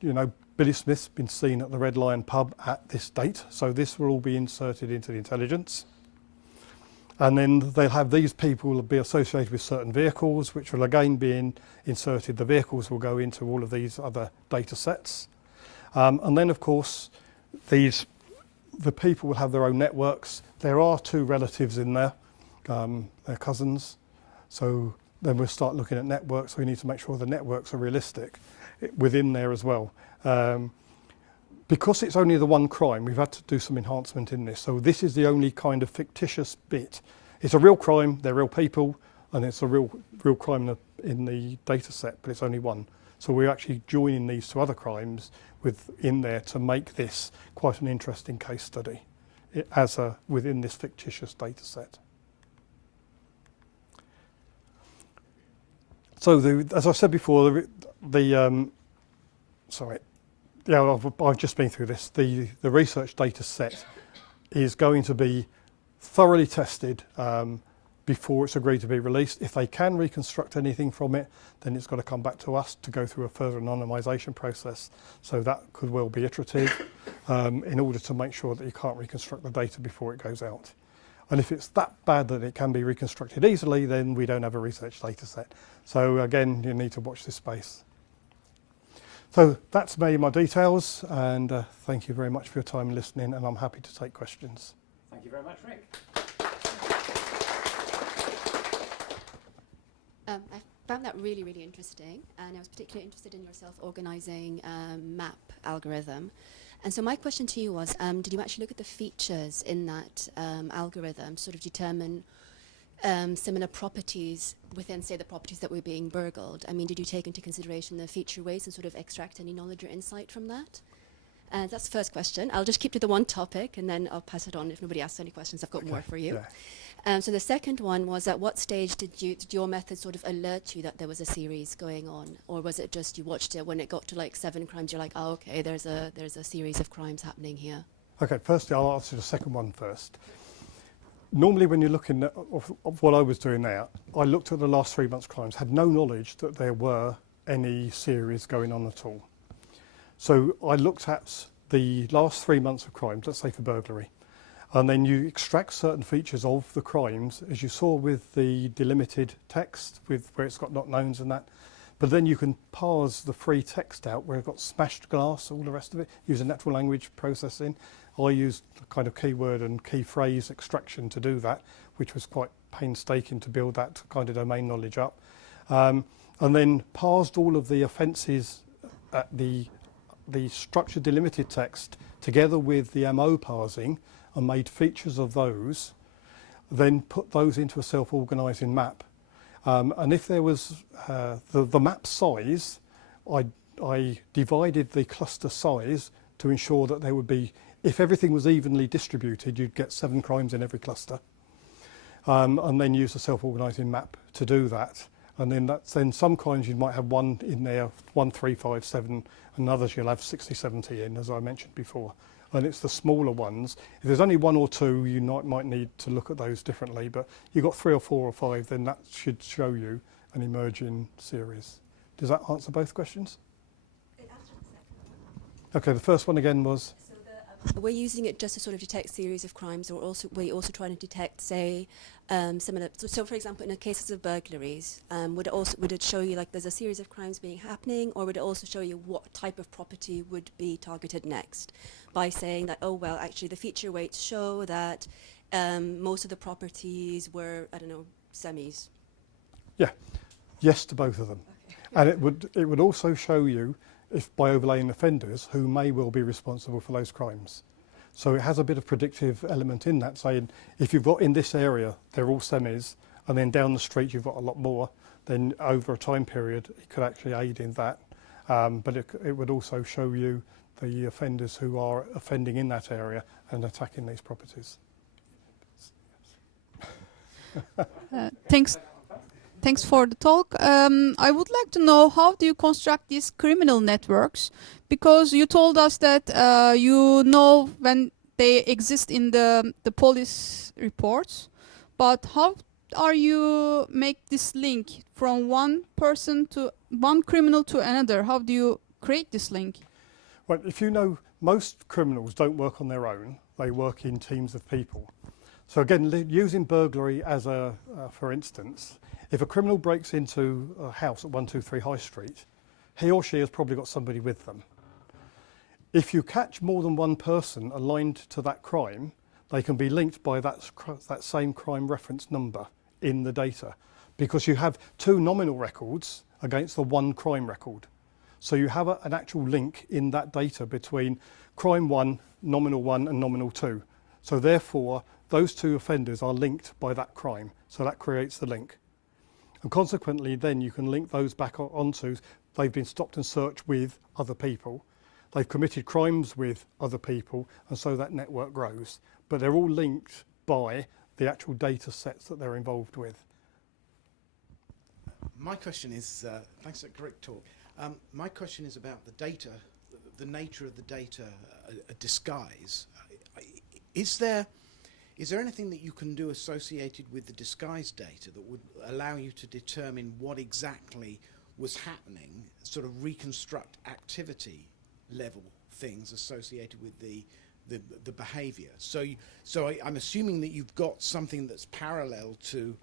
you know, Billy Smith's been seen at the Red Lion pub at this date. So this will all be inserted into the intelligence. And then they'll have these people will be associated with certain vehicles, which will again be inserted. The vehicles will go into all of these other data sets. And then, of course, the people will have their own networks. There are two relatives in there, they're cousins. So then we'll start looking at networks. We need to make sure the networks are realistic within there as well. Because it's only the one crime, we've had to do some enhancement in this. So this is the only kind of fictitious bit. It's a real crime, they're real people, and it's a real crime in the data set, but it's only one. So we're actually joining these two other crimes in there to make this quite an interesting case study within this fictitious data set. So as I said before, I've just been through this. The research data set is going to be thoroughly tested before it's agreed to be released. If they can reconstruct anything from it, then it's got to come back to us to go through a further anonymisation process. So that could well be iterative in order to make sure that you can't reconstruct the data before it goes out. And if it's that bad that it can be reconstructed easily, then we don't have a research data set. So again, you need to watch this space. So that's my details, and thank you very much for your time listening, and I'm happy to take questions. Thank you very much, Rick. I found that really, really interesting, and I was particularly interested in your self-organising map algorithm. And so my question to you was, did you actually look at the features in that algorithm, sort of determine similar properties within, say, the properties that were being burgled? I mean, did you take into consideration the feature weights and sort of extract any knowledge or insight from that? That's the first question. I'll just keep to the one topic, and then I'll pass it on. If nobody asks any questions, I've got more for you. Yeah. So the second one was, at what stage did your method sort of alert you that there was a series going on? Or was it just you watched it when it got to like 7 crimes, you're like, oh, okay, there's a series of crimes happening here? Okay, firstly, I'll answer the second one first. Normally when you're looking at of what I was doing there, I looked at the last 3 months' crimes, had no knowledge that there were any series going on at all. So I looked at the last 3 months of crimes, let's say for burglary, and then you extract certain features of the crimes, as you saw with the delimited text, with where it's got not knowns and that. But then you can parse the free text out where it's got smashed glass, all the rest of it, using natural language processing. I used kind of keyword and key phrase extraction to do that, which was quite painstaking to build that kind of domain knowledge up. And then parsed all of the offences at the structured delimited text together with the MO parsing and made features of those, then put those into a self-organising map. And if there was the map size, I divided the cluster size to ensure that there would be, if everything was evenly distributed, you'd get 7 crimes in every cluster. And then use a self-organising map to do that. And then some crimes you might have one in there, 1, 3, 5, 7, and others you'll have 60, 70 in, as I mentioned before. And it's the smaller ones. If there's only 1 or 2, you might need to look at those differently. But you've got 3 or 4 or 5, then that should show you an emerging series. Does that answer both questions? It answered the second one. Okay, the first one again was? So the we're using it just to sort of detect series of crimes, or also we're also trying to detect, say, similar. So, for example, in the cases of burglaries, would it show you like there's a series of crimes happening, or would it also show you what type of property would be targeted next, by saying that, oh well, actually the feature weights show that most of the properties were, I don't know, semis. Yeah, yes to both of them. Okay. And it would also show you, if by overlaying offenders, who may well be responsible for those crimes. So it has a bit of predictive element in that, saying if you've got in this area, they're all semis, and then down the street you've got a lot more, then over a time period it could actually aid in that. But it would also show you the offenders who are offending in that area and attacking these properties. Thanks for the talk. I would like to know, how do you construct these criminal networks? Because you told us that you know when they exist in the police reports, but how are you make this link from one person to one criminal to another? How do you create this link? Well, if you know, most criminals don't work on their own, they work in teams of people. So again, using burglary as for instance, if a criminal breaks into a house at 123 High Street, he or she has probably got somebody with them. If you catch more than one person aligned to that crime, they can be linked by that same crime reference number in the data, because you have two nominal records against the one crime record. So you have an actual link in that data between crime 1, nominal 1 and nominal 2. So therefore, those two offenders are linked by that crime. So that creates the link. And consequently, then you can link those back onto, they've been stopped and searched with other people. They've committed crimes with other people, and so that network grows. But they're all linked by the actual data sets that they're involved with. My question is, thanks for a great talk. My question is about the data, the nature of the data disguise. Is there anything that you can do associated with the disguise data that would allow you to determine what exactly was happening, sort of reconstruct activity level things associated with the behaviour? So I'm assuming that you've got something that's parallel to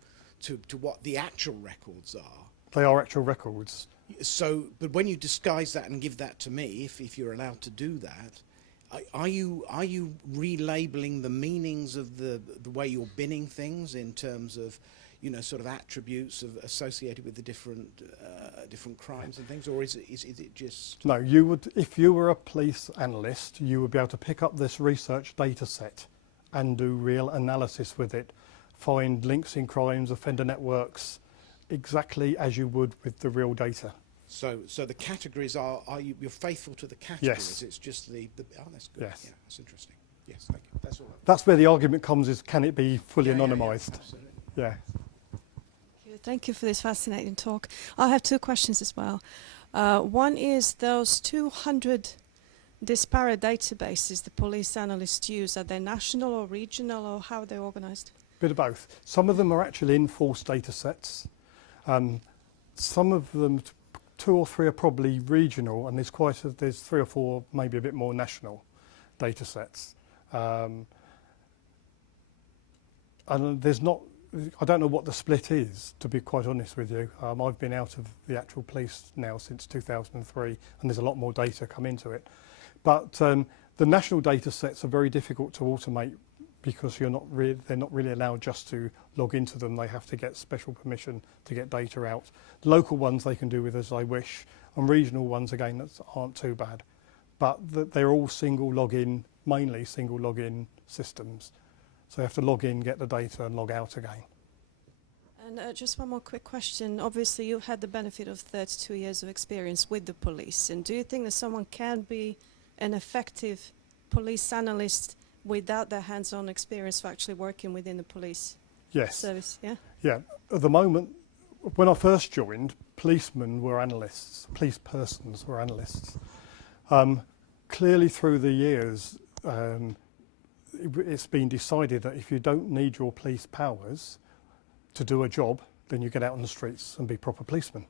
what the actual records are. They are actual records. So, but when you disguise that and give that to me, if you're allowed to do that, are you relabeling the meanings of the way you're binning things in terms of, you know, sort of attributes associated with the different crimes and things, or is it just? No, you would, if you were a police analyst, you would be able to pick up this research data set and do real analysis with it, find links in crimes, offender networks, exactly as you would with the real data. So the categories you're faithful to the categories? Yes. It's just the that's good. Yes. Yeah, that's interesting. Yes, thank you. That's all right. That's where the argument comes, is can it be fully Yeah, anonymised? absolutely. Yeah. Thank you for this fascinating talk. I have two questions as well. One is, those 200 disparate databases the police analysts use, are they national or regional, or how are they organised? Bit of both. Some of them are actually in-force data sets. Some of them, 2 or 3 are probably regional, and there's 3 or 4, maybe a bit more national data sets. And I don't know what the split is, to be quite honest with you. I've been out of the actual police now since 2003, and there's a lot more data come into it. But the national data sets are very difficult to automate, because they're not really allowed just to log into them. They have to get special permission to get data out. The local ones they can do with as they wish, and regional ones, again, that aren't too bad. But they're all mainly single login systems. So you have to log in, get the data, and log out again. And just one more quick question. Obviously, you've had the benefit of 32 years of experience with the police. And do you think that someone can be an effective police analyst without their hands-on experience of actually working within the police service? Yeah. Yeah. At the moment, when I first joined, policemen were analysts. Police persons were analysts. Clearly, through the years, it's been decided that if you don't need your police powers to do a job, then you get out on the streets and be proper policemen.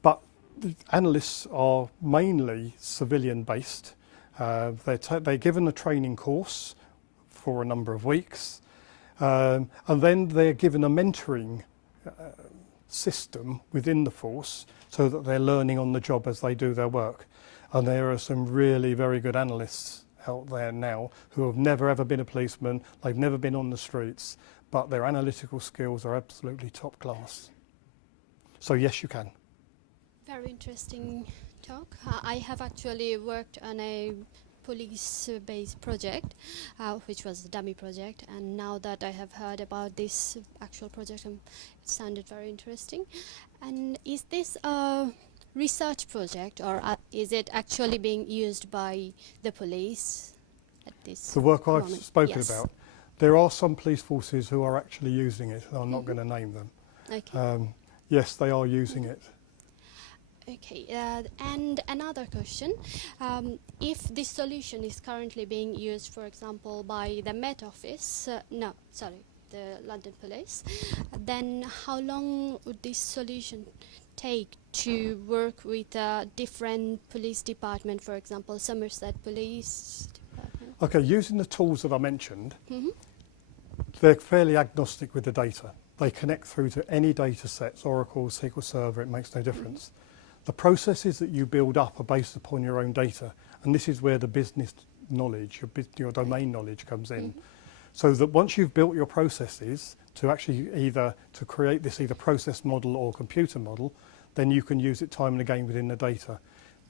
But the analysts are mainly civilian-based. They're given a training course for a number of weeks, and then they're given a mentoring system within the force so that they're learning on the job as they do their work. And there are some really very good analysts out there now who have never ever been a policeman, they've never been on the streets, but their analytical skills are absolutely top class. So yes, you can. Very interesting talk. I have actually worked on a police-based project, which was a dummy project, and now that I have heard about this actual project, it sounded very interesting. And is this a research project, or is it actually being used by the police at this The work I've moment? spoken Yes. about, there are some police forces who are actually using it. I'm not going to name them. Okay. Yes, they are using it. Okay, and another question. If this solution is currently being used, for example, by the Met Office, the London Police, then how long would this solution take to work with a different police department, for example, Somerset Police Department? Okay, using the tools that I mentioned, Mhm. they're fairly agnostic with the data. They connect through to any data sets, Oracle, SQL Server, it makes no difference. The processes that you build up are based upon your own data, and this is where the business knowledge, your domain knowledge comes in. So that once you've built your processes to actually to create this either process model or computer model, then you can use it time and again within the data.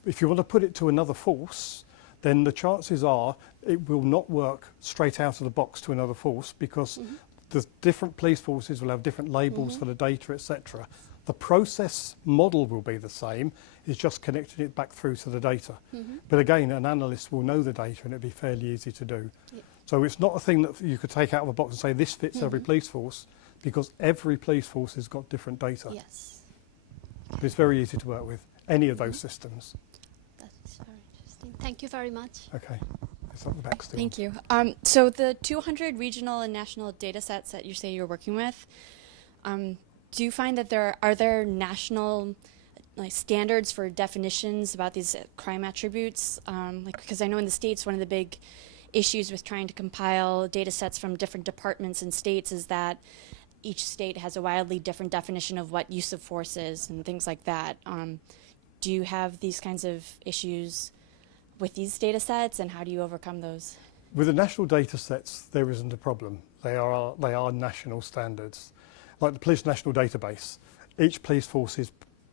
If you want to put it to another force, then the chances are it will not work straight out of the box to another force, because the different police forces will have different labels for the data, etc. The process model will be the same, it's just connecting it back through to the data. But again, an analyst will know the data and it'll be fairly easy to do. Yeah. So it's not a thing that you could take out of a box and say this fits every police force, because every police force has got different data. Yes, But it's very easy to work with any of those systems. that is very interesting. Thank you very much. Okay, it's up the back still. Thank you. So the 200 regional and national data sets that you say you're working with, do you find that are there national standards for definitions about these crime attributes? Because I know in the States, one of the big issues with trying to compile data sets from different departments and states is that each state has a wildly different definition of what use of force is and things like that. Do you have these kinds of issues with these data sets, and how do you overcome those? With the national data sets, there isn't a problem. They are national standards. Like the Police National Database, each police force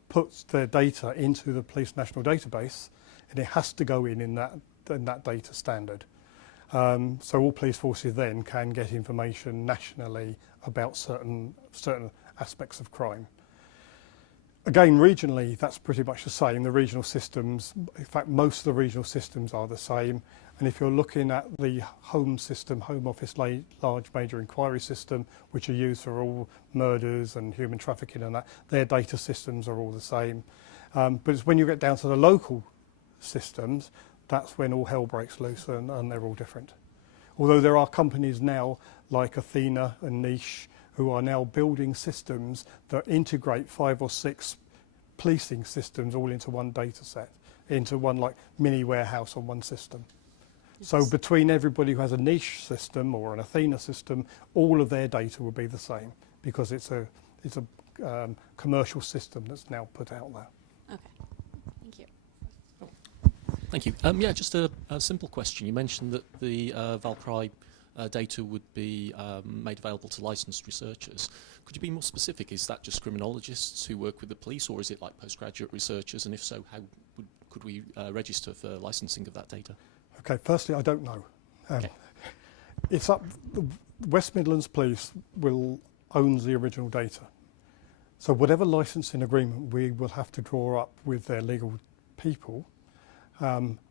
puts their data into the Police National Database, and it has to go in that data standard. So all police forces then can get information nationally about certain aspects of crime. Again, regionally, that's pretty much the same. The regional systems, in fact, most of the regional systems are the same. And if you're looking at the home system, Home Office Large Major Inquiry System, which are used for all murders and human trafficking and that, their data systems are all the same. But it's when you get down to the local systems, that's when all hell breaks loose and they're all different. Although there are companies now like Athena and Niche who are now building systems that integrate 5 or 6 policing systems all into one data set, into one like mini warehouse on one system. Yes. So between everybody who has a Niche system or an Athena system, all of their data will be the same, because it's a commercial system that's now put out there. Okay, thank you. Thank you. Yeah, just a simple question. You mentioned that the Valkyrie data would be made available to licensed researchers. Could you be more specific? Is that just criminologists who work with the police, or is it like postgraduate researchers? And if so, how could we register for licensing of that data? Okay, firstly, I don't know. Okay. It's up. The West Midlands Police owns the original data. So whatever licensing agreement we will have to draw up with their legal people,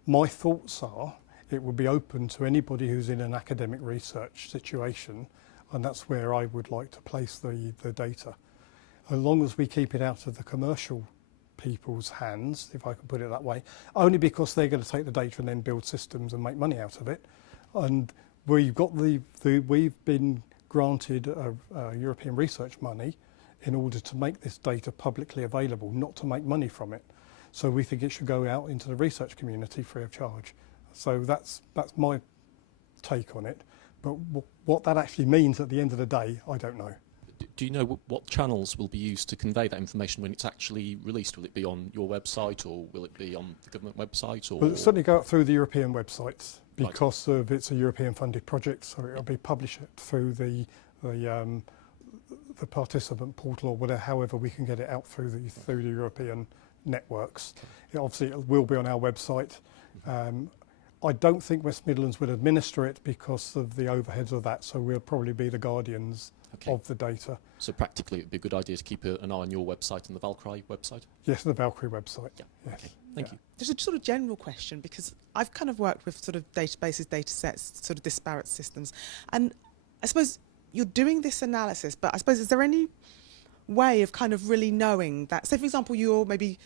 my thoughts are it would be open to anybody who's in an academic research situation, and that's where I would like to place the data. As long as we keep it out of the commercial people's hands, if I can put it that way, only because they're going to take the data and then build systems and make money out of it. And we've got we've been granted European research money in order to make this data publicly available, not to make money from it. So we think it should go out into the research community free of charge. So that's my take on it. But what that actually means at the end of the day, I don't know. Do you know what channels will be used to convey that information when it's actually released? Will it be on your website, or will it be on the government website? Or Well, it'll certainly go up through the European websites Right. because of it's a European funded project, so it'll be published through the participant portal or whatever, however we can get it out through the European networks. It will be on our website. I don't think West Midlands would administer it because of the overheads of that, so we'll probably be the guardians of the data. So practically, it'd be a good idea to keep an eye on your website and the Valkyrie website. Yes, the Valkyrie website. Yeah. Yes. Okay. Thank you. There's a sort of general question, because I've kind of worked with sort of databases, data sets, sort of disparate systems, and I suppose you're doing this analysis, but I suppose is there any way of kind of really knowing that, say for example you're maybe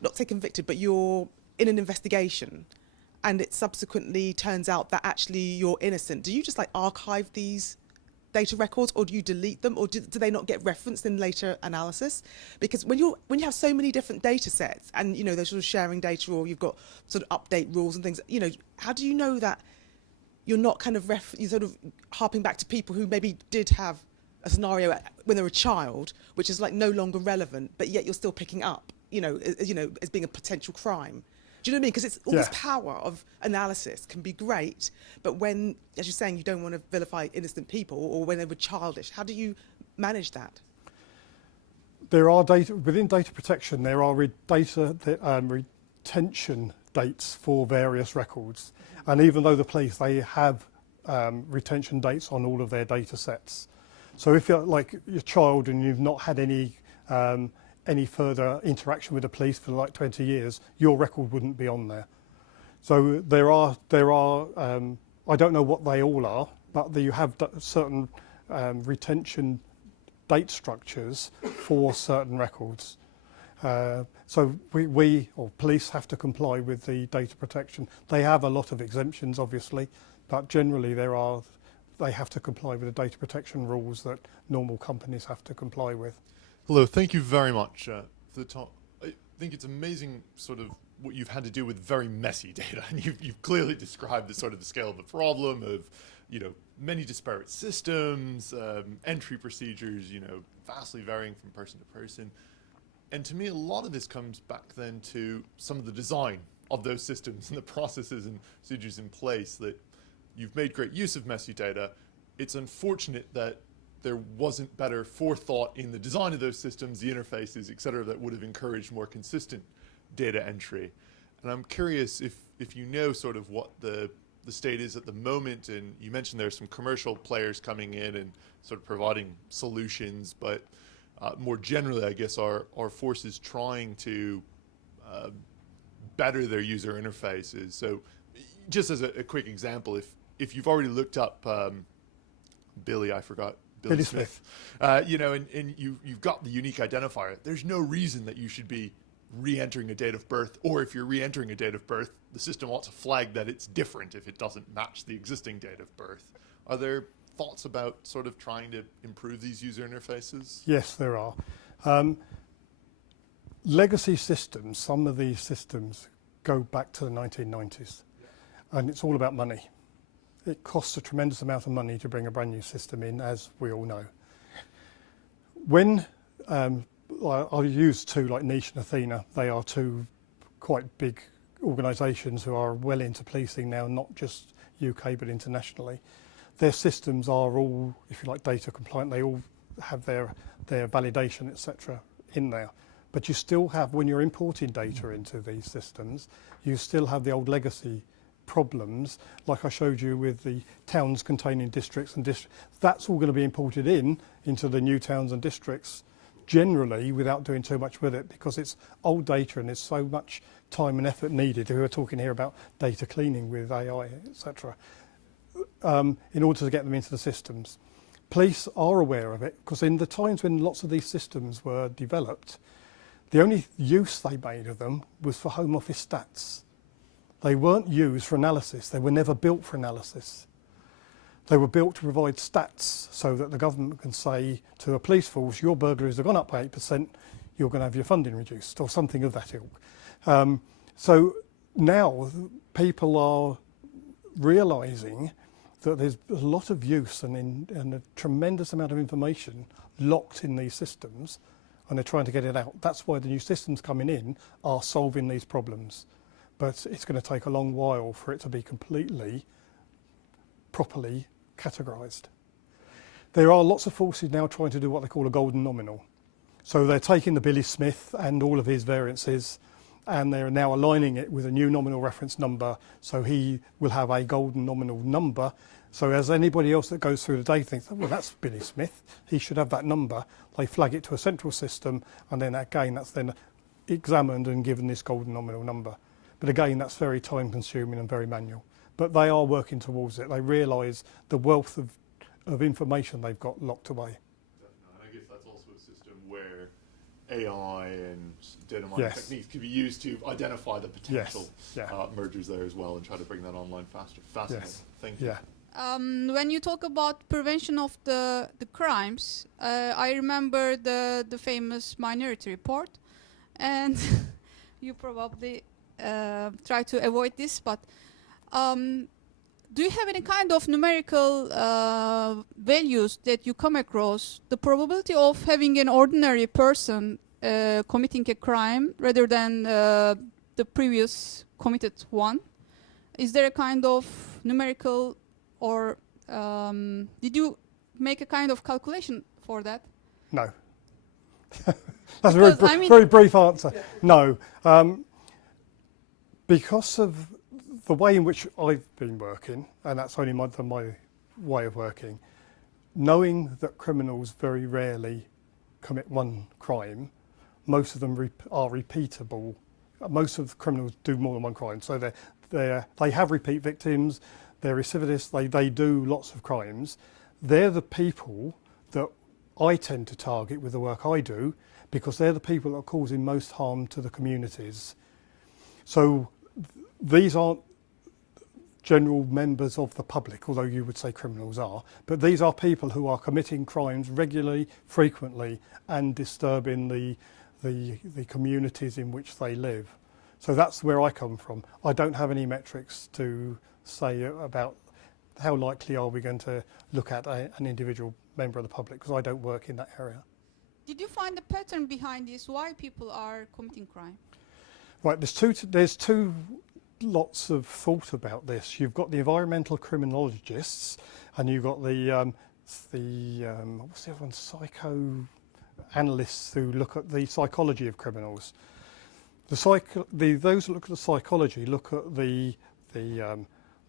not say convicted, but you're in an investigation and it subsequently turns out that actually you're innocent, do you just like archive these data records, or do you delete them, or do they not get referenced in later analysis? Because when you have so many different data sets and they're sort of sharing data, or you've got sort of update rules and things, how do you know that you're not kind of you're sort of harping back to people who maybe did have a scenario when they were a child, which is like no longer relevant, but yet you're still picking up, as being a potential crime. Do you know what I mean? Because it's all this power of analysis can be great, but when, as you're saying, you don't want to vilify innocent people, or when they were childish, how do you manage that? There are data within data protection. There are retention dates for various records, and even though the police, they have retention dates on all of their data sets. So if you're like your child and you've not had any further interaction with the police for like 20 years, your record wouldn't be on there. So there are I don't know what they all are, but you have certain retention date structures for certain records. So we or police have to comply with the data protection. They have a lot of exemptions, obviously, but generally they have to comply with the data protection rules that normal companies have to comply with. Hello, thank you very much for the talk. I think it's amazing sort of what you've had to do with very messy data, and you've clearly described the sort of the scale of the problem of, many disparate systems, entry procedures, vastly varying from person to person. And to me, a lot of this comes back then to some of the design of those systems and the processes and procedures in place. That you've made great use of messy data. It's unfortunate that there wasn't better forethought in the design of those systems, the interfaces, et cetera, that would have encouraged more consistent data entry. And I'm curious if you know sort of what the state is at the moment, and you mentioned there's some commercial players coming in and sort of providing solutions, but more generally, I guess, are forces trying to better their user interfaces. So just as a quick example, if you've already looked up Billy Smith, and you've got the unique identifier, there's no reason that you should be re-entering a date of birth, or if you're re-entering a date of birth, the system ought to flag that it's different if it doesn't match the existing date of birth. Are there thoughts about sort of trying to improve these user interfaces? Yes, there are. Legacy systems, some of these systems go back to the 1990s, and it's all about money. It costs a tremendous amount of money to bring a brand new system in, as we all know. When I'll use two like Niche and Athena, they are two quite big organisations who are well into policing now, not just UK but internationally. Their systems are all, if you like, data compliant. They all have their validation, etc. in there. But you still have, when you're importing data into these systems, you still have the old legacy problems, like I showed you with the towns containing districts and that's all going to be imported into the new towns and districts generally without doing too much with it, because it's old data and there's so much time and effort needed. We were talking here about data cleaning with AI, etc. In order to get them into the systems. Police are aware of it, because in the times when lots of these systems were developed, the only use they made of them was for Home Office stats. They weren't used for analysis. They were never built for analysis. They were built to provide stats so that the government can say to a police force, your burglaries have gone up by 8%, you're going to have your funding reduced, or something of that ilk. So now people are realising that there's a lot of use and a tremendous amount of information locked in these systems, and they're trying to get it out. That's why the new systems coming in are solving these problems. But it's going to take a long while for it to be completely, properly categorised. There are lots of forces now trying to do what they call a golden nominal. So they're taking the Billy Smith and all of his variances, and they're now aligning it with a new nominal reference number, so he will have a golden nominal number. So as anybody else that goes through the data thinks, oh, well, that's Billy Smith, he should have that number, they flag it to a central system, and then again that's then examined and given this golden nominal number. But again, that's very time consuming and very manual. But they are working towards it. They realise the wealth of information they've got locked away. Definitely. And I guess that's also a system where AI and data mining techniques can be used to identify the potential mergers there as well and try to bring that online faster. Fascinating. Thank you. When you talk about prevention of the crimes, I remember the famous Minority Report, and you probably try to avoid this, but do you have any kind of numerical values that you come across, the probability of having an ordinary person committing a crime rather than the previous committed one? Is there a kind of numerical, or did you make a kind of calculation for that? No. That's a very brief answer. No. Because of the way in which I've been working, and that's only my way of working, knowing that criminals very rarely commit one crime, most of them are repeatable. Most of the criminals do more than one crime, so they have repeat victims, they're recidivists, they do lots of crimes. They're the people that I tend to target with the work I do, because they're the people that are causing most harm to the communities. So these aren't general members of the public, although you would say criminals are, but these are people who are committing crimes regularly, frequently, and disturbing the communities in which they live. So that's where I come from. I don't have any metrics to say about how likely are we going to look at an individual member of the public, because I don't work in that area. Did you find the pattern behind this, why people are committing crime? Right, there's two lots of thought about this. You've got the environmental criminologists, and you've got the what's the other one? Psychoanalysts who look at the psychology of criminals. Those that look at the psychology look at the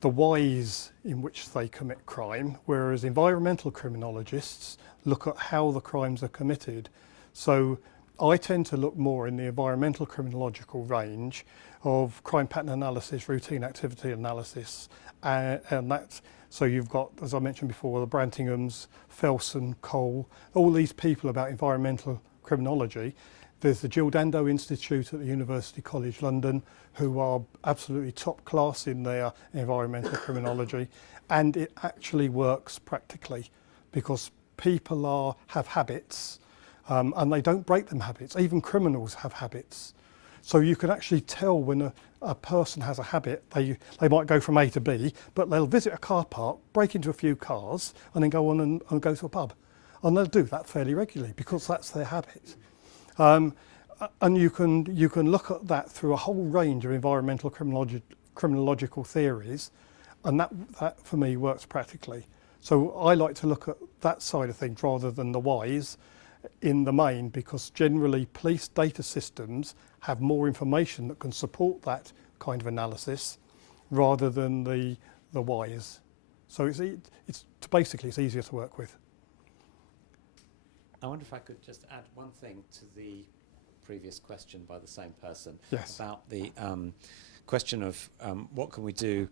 whys in which they commit crime, whereas environmental criminologists look at how the crimes are committed. So I tend to look more in the environmental criminological range of crime pattern analysis, routine activity analysis, and that. So you've got, as I mentioned before, the Brantinghams, Felsen, Cole, all these people about environmental criminology. There's the Gildando Institute at the University College London, who are absolutely top class in their environmental criminology, and it actually works practically because people have habits, and they don't break them habits. Even criminals have habits. So you can actually tell when a person has a habit. They might go from A to B, but they'll visit a car park, break into a few cars, and then go on and go to a pub. And they'll do that fairly regularly because that's their habit. And you can look at that through a whole range of environmental criminological theories, and that for me works practically. So I like to look at that side of things rather than the whys in the main, because generally police data systems have more information that can support that kind of analysis rather than the whys. So it's basically easier to work with. I wonder if I could just add one thing to the previous question by the same person about the question of what can we do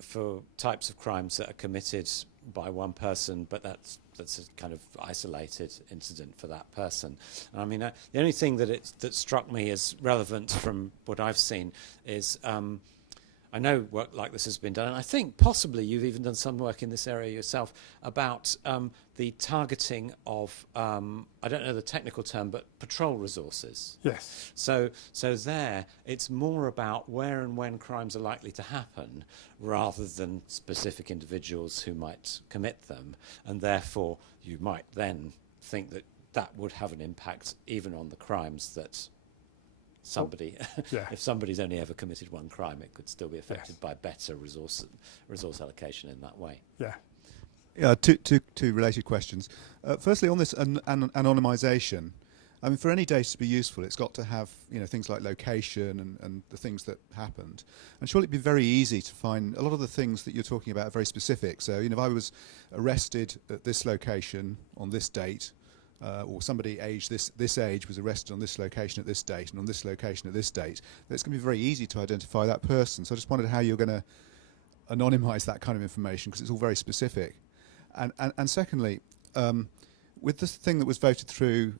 for types of crimes that are committed by one person, but that's a kind of isolated incident for that person. And I mean, the only thing that struck me as relevant from what I've seen is I know work like this has been done, and I think possibly you've even done some work in this area yourself about the targeting of, I don't know the technical term, but patrol resources. Yes. So there, it's more about where and when crimes are likely to happen rather than specific individuals who might commit them, and therefore you might then think that that would have an impact even on the crimes that somebody, if somebody's only ever committed one crime, it could still be affected by better resource allocation in that way. Yeah. Yeah, two related questions. Firstly, on this anonymisation, I mean, for any data to be useful, it's got to have, you know, things like location and the things that happened. And surely it'd be very easy to find a lot of the things that you're talking about are very specific. So, you know, if I was arrested at this location on this date, or somebody aged this age was arrested on this location at this date and on this location at this date, it's going to be very easy to identify that person. So I just wondered how you're going to anonymise that kind of information, because it's all very specific. And secondly, with this thing that was voted through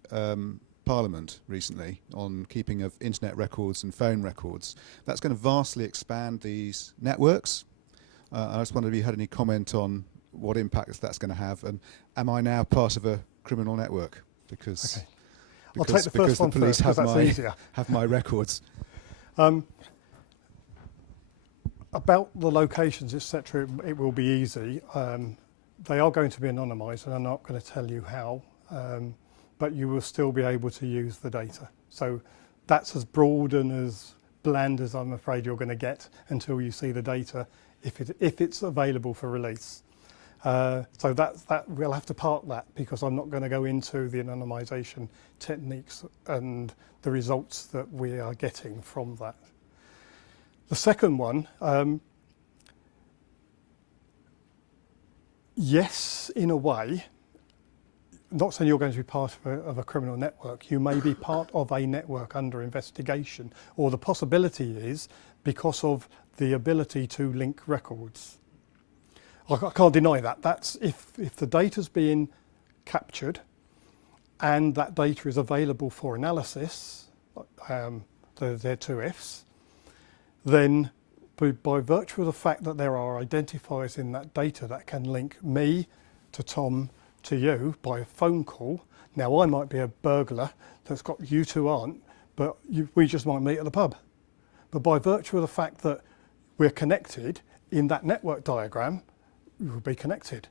Parliament recently on keeping of internet records and phone records, that's going to vastly expand these networks. I just wondered if you had any comment on what impact that's going to have, and am I now part of a criminal network because I'll take the first one police first, 'cause that's easier. have my records? About the locations, etc., it will be easy. They are going to be anonymised, and I'm not going to tell you how, but you will still be able to use the data. So that's as broad and as bland as I'm afraid you're going to get until you see the data, if it's available for release. So that we'll have to park that, because I'm not going to go into the anonymisation techniques and the results that we are getting from that. The second one, yes, in a way. Not saying you're going to be part of a criminal network. You may be part of a network under investigation, or the possibility is because of the ability to link records. I can't deny that. That's if the data's being captured and that data is available for analysis, there are two ifs, then by virtue of the fact that there are identifiers in that data that can link me to Tom to you by a phone call. Now, I might be a burglar that's got you two aren't, but we just might meet at the pub. But by virtue of the fact that we're connected in that network diagram, we will be connected.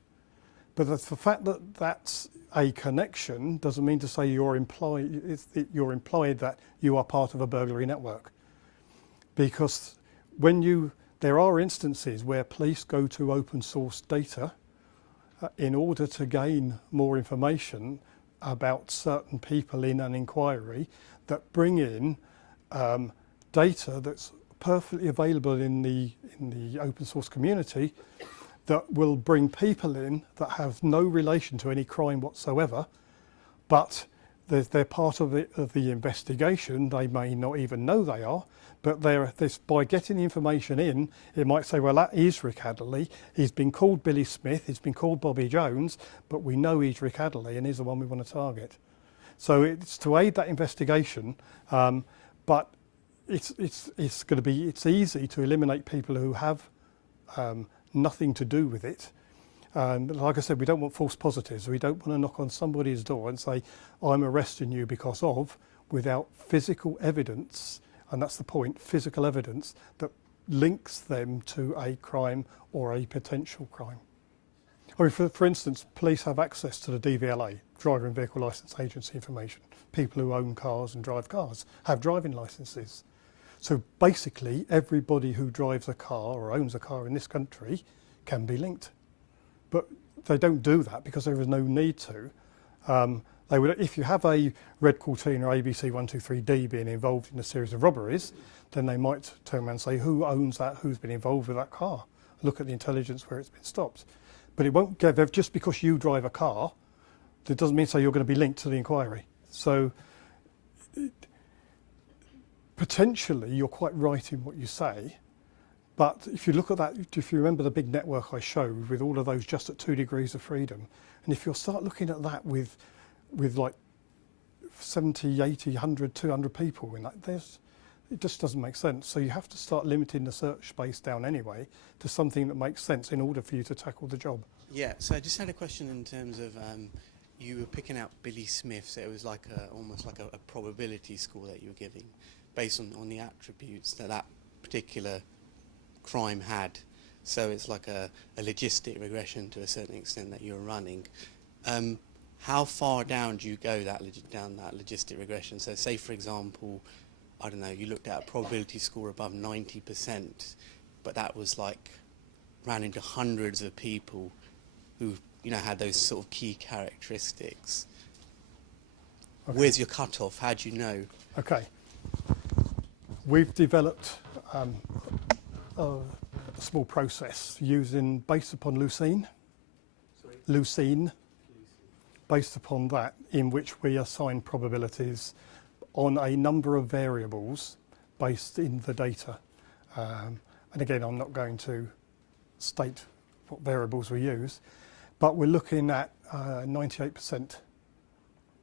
But the fact that that's a connection doesn't mean to say you're implied that you are part of a burglary network. Because there are instances where police go to open source data in order to gain more information about certain people in an inquiry, that bring in data that's perfectly available in the open source community, that will bring people in that have no relation to any crime whatsoever, but they're part of the investigation. They may not even know they are, but by getting the information in, it might say, well, that is Rick Adderley. He's been called Billy Smith, he's been called Bobby Jones, but we know he's Rick Adderley and he's the one we want to target. So it's to aid that investigation, but it's easy to eliminate people who have nothing to do with it. Like I said, we don't want false positives. We don't want to knock on somebody's door and say, I'm arresting you because of, without physical evidence, and that's the point, physical evidence that links them to a crime or a potential crime. I mean, for instance, police have access to the DVLA, Driver and Vehicle Licence Agency information. People who own cars and drive cars have driving licences. So basically, everybody who drives a car or owns a car in this country can be linked. But they don't do that because there is no need to. They would, if you have a Red Cortina ABC 123D being involved in a series of robberies, then they might turn around and say, who owns that, who's been involved with that car? Look at the intelligence where it's been stopped. But it won't give, just because you drive a car, that doesn't mean you're going to be linked to the inquiry. So potentially you're quite right in what you say, but if you look at that, if you remember the big network I showed with all of those just at 2 degrees of freedom, and if you'll start looking at that with like 70, 80, 100, 200 people in that, it just doesn't make sense. So you have to start limiting the search space down anyway to something that makes sense in order for you to tackle the job. Yeah, so I just had a question in terms of you were picking out Billy Smith, so it was like almost like a probability score that you were giving based on the attributes that that particular crime had. So it's like a logistic regression to a certain extent that you're running. How far down do you go down that logistic regression? So say, for example, I don't know, you looked at a probability score above 90%, but that was like ran into hundreds of people who, you know, had those sort of key characteristics. Okay. Where's your cutoff? How do you know? Okay. We've developed a small process based upon leucine. Sorry? Leucine. Based upon that, in which we assign probabilities on a number of variables based in the data. And again, I'm not going to state what variables we use, but we're looking at 98%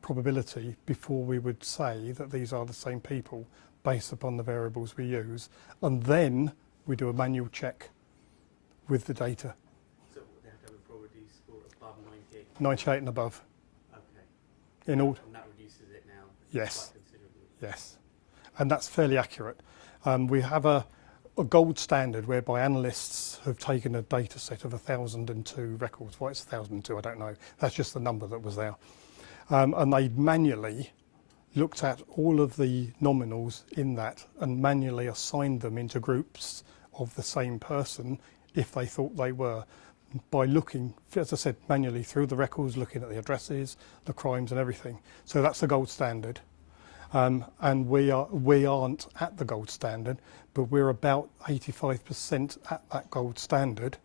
probability before we would say that these are the same people based upon the variables we use. And then we do a manual check with the data. So they have to have a probability score above 98? 98 and above. Okay. In order. And that reduces it now Yes. quite considerably? Yes. And that's fairly accurate. We have a gold standard whereby analysts have taken a data set of 1,002 records. Why it's 1,002, I don't know. That's just the number that was there. And they manually looked at all of the nominals in that and manually assigned them into groups of the same person if they thought they were, by looking, as I said, manually through the records, looking at the addresses, the crimes and everything. So that's the gold standard. And we aren't at the gold standard, but we're about 85% at that gold standard.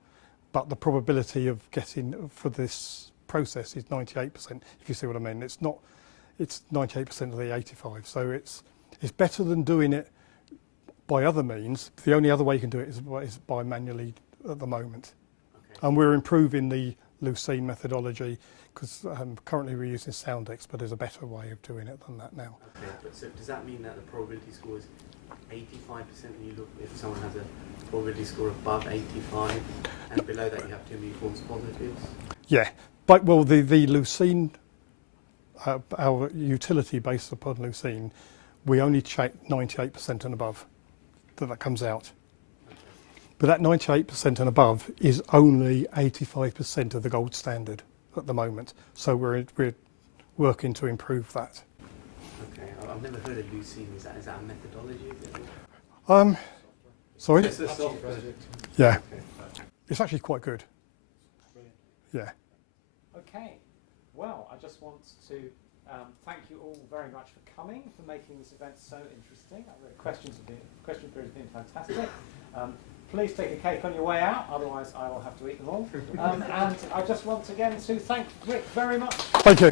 But the probability of getting for this process is 98%, if you see what I mean. It's 98% of the 85. So it's better than doing it by other means. The only other way you can do it is by manually at the moment. Okay. And we're improving the leucine methodology because currently we're using Soundex, but there's a better way of doing it than that now. Okay, but so does that mean that the probability score is 85% and you look if someone has a probability score above 85 and below that you have too many false positives? Yeah, but well the leucine, our utility based upon leucine, we only check 98% and above that comes out. Okay. But that 98% and above is only 85% of the gold standard at the moment. So we're working to improve that. Okay, I've never heard of leucine. Is that a methodology? Sorry? It's a software. Yeah. Okay. It's actually quite good. Brilliant. Yeah. Okay. Well, I just want to thank you all very much for coming, for making this event so interesting. The question period has been fantastic. Please take a cake on your way out, otherwise I will have to eat them all. And I just want again to thank Rick very much. Thank you.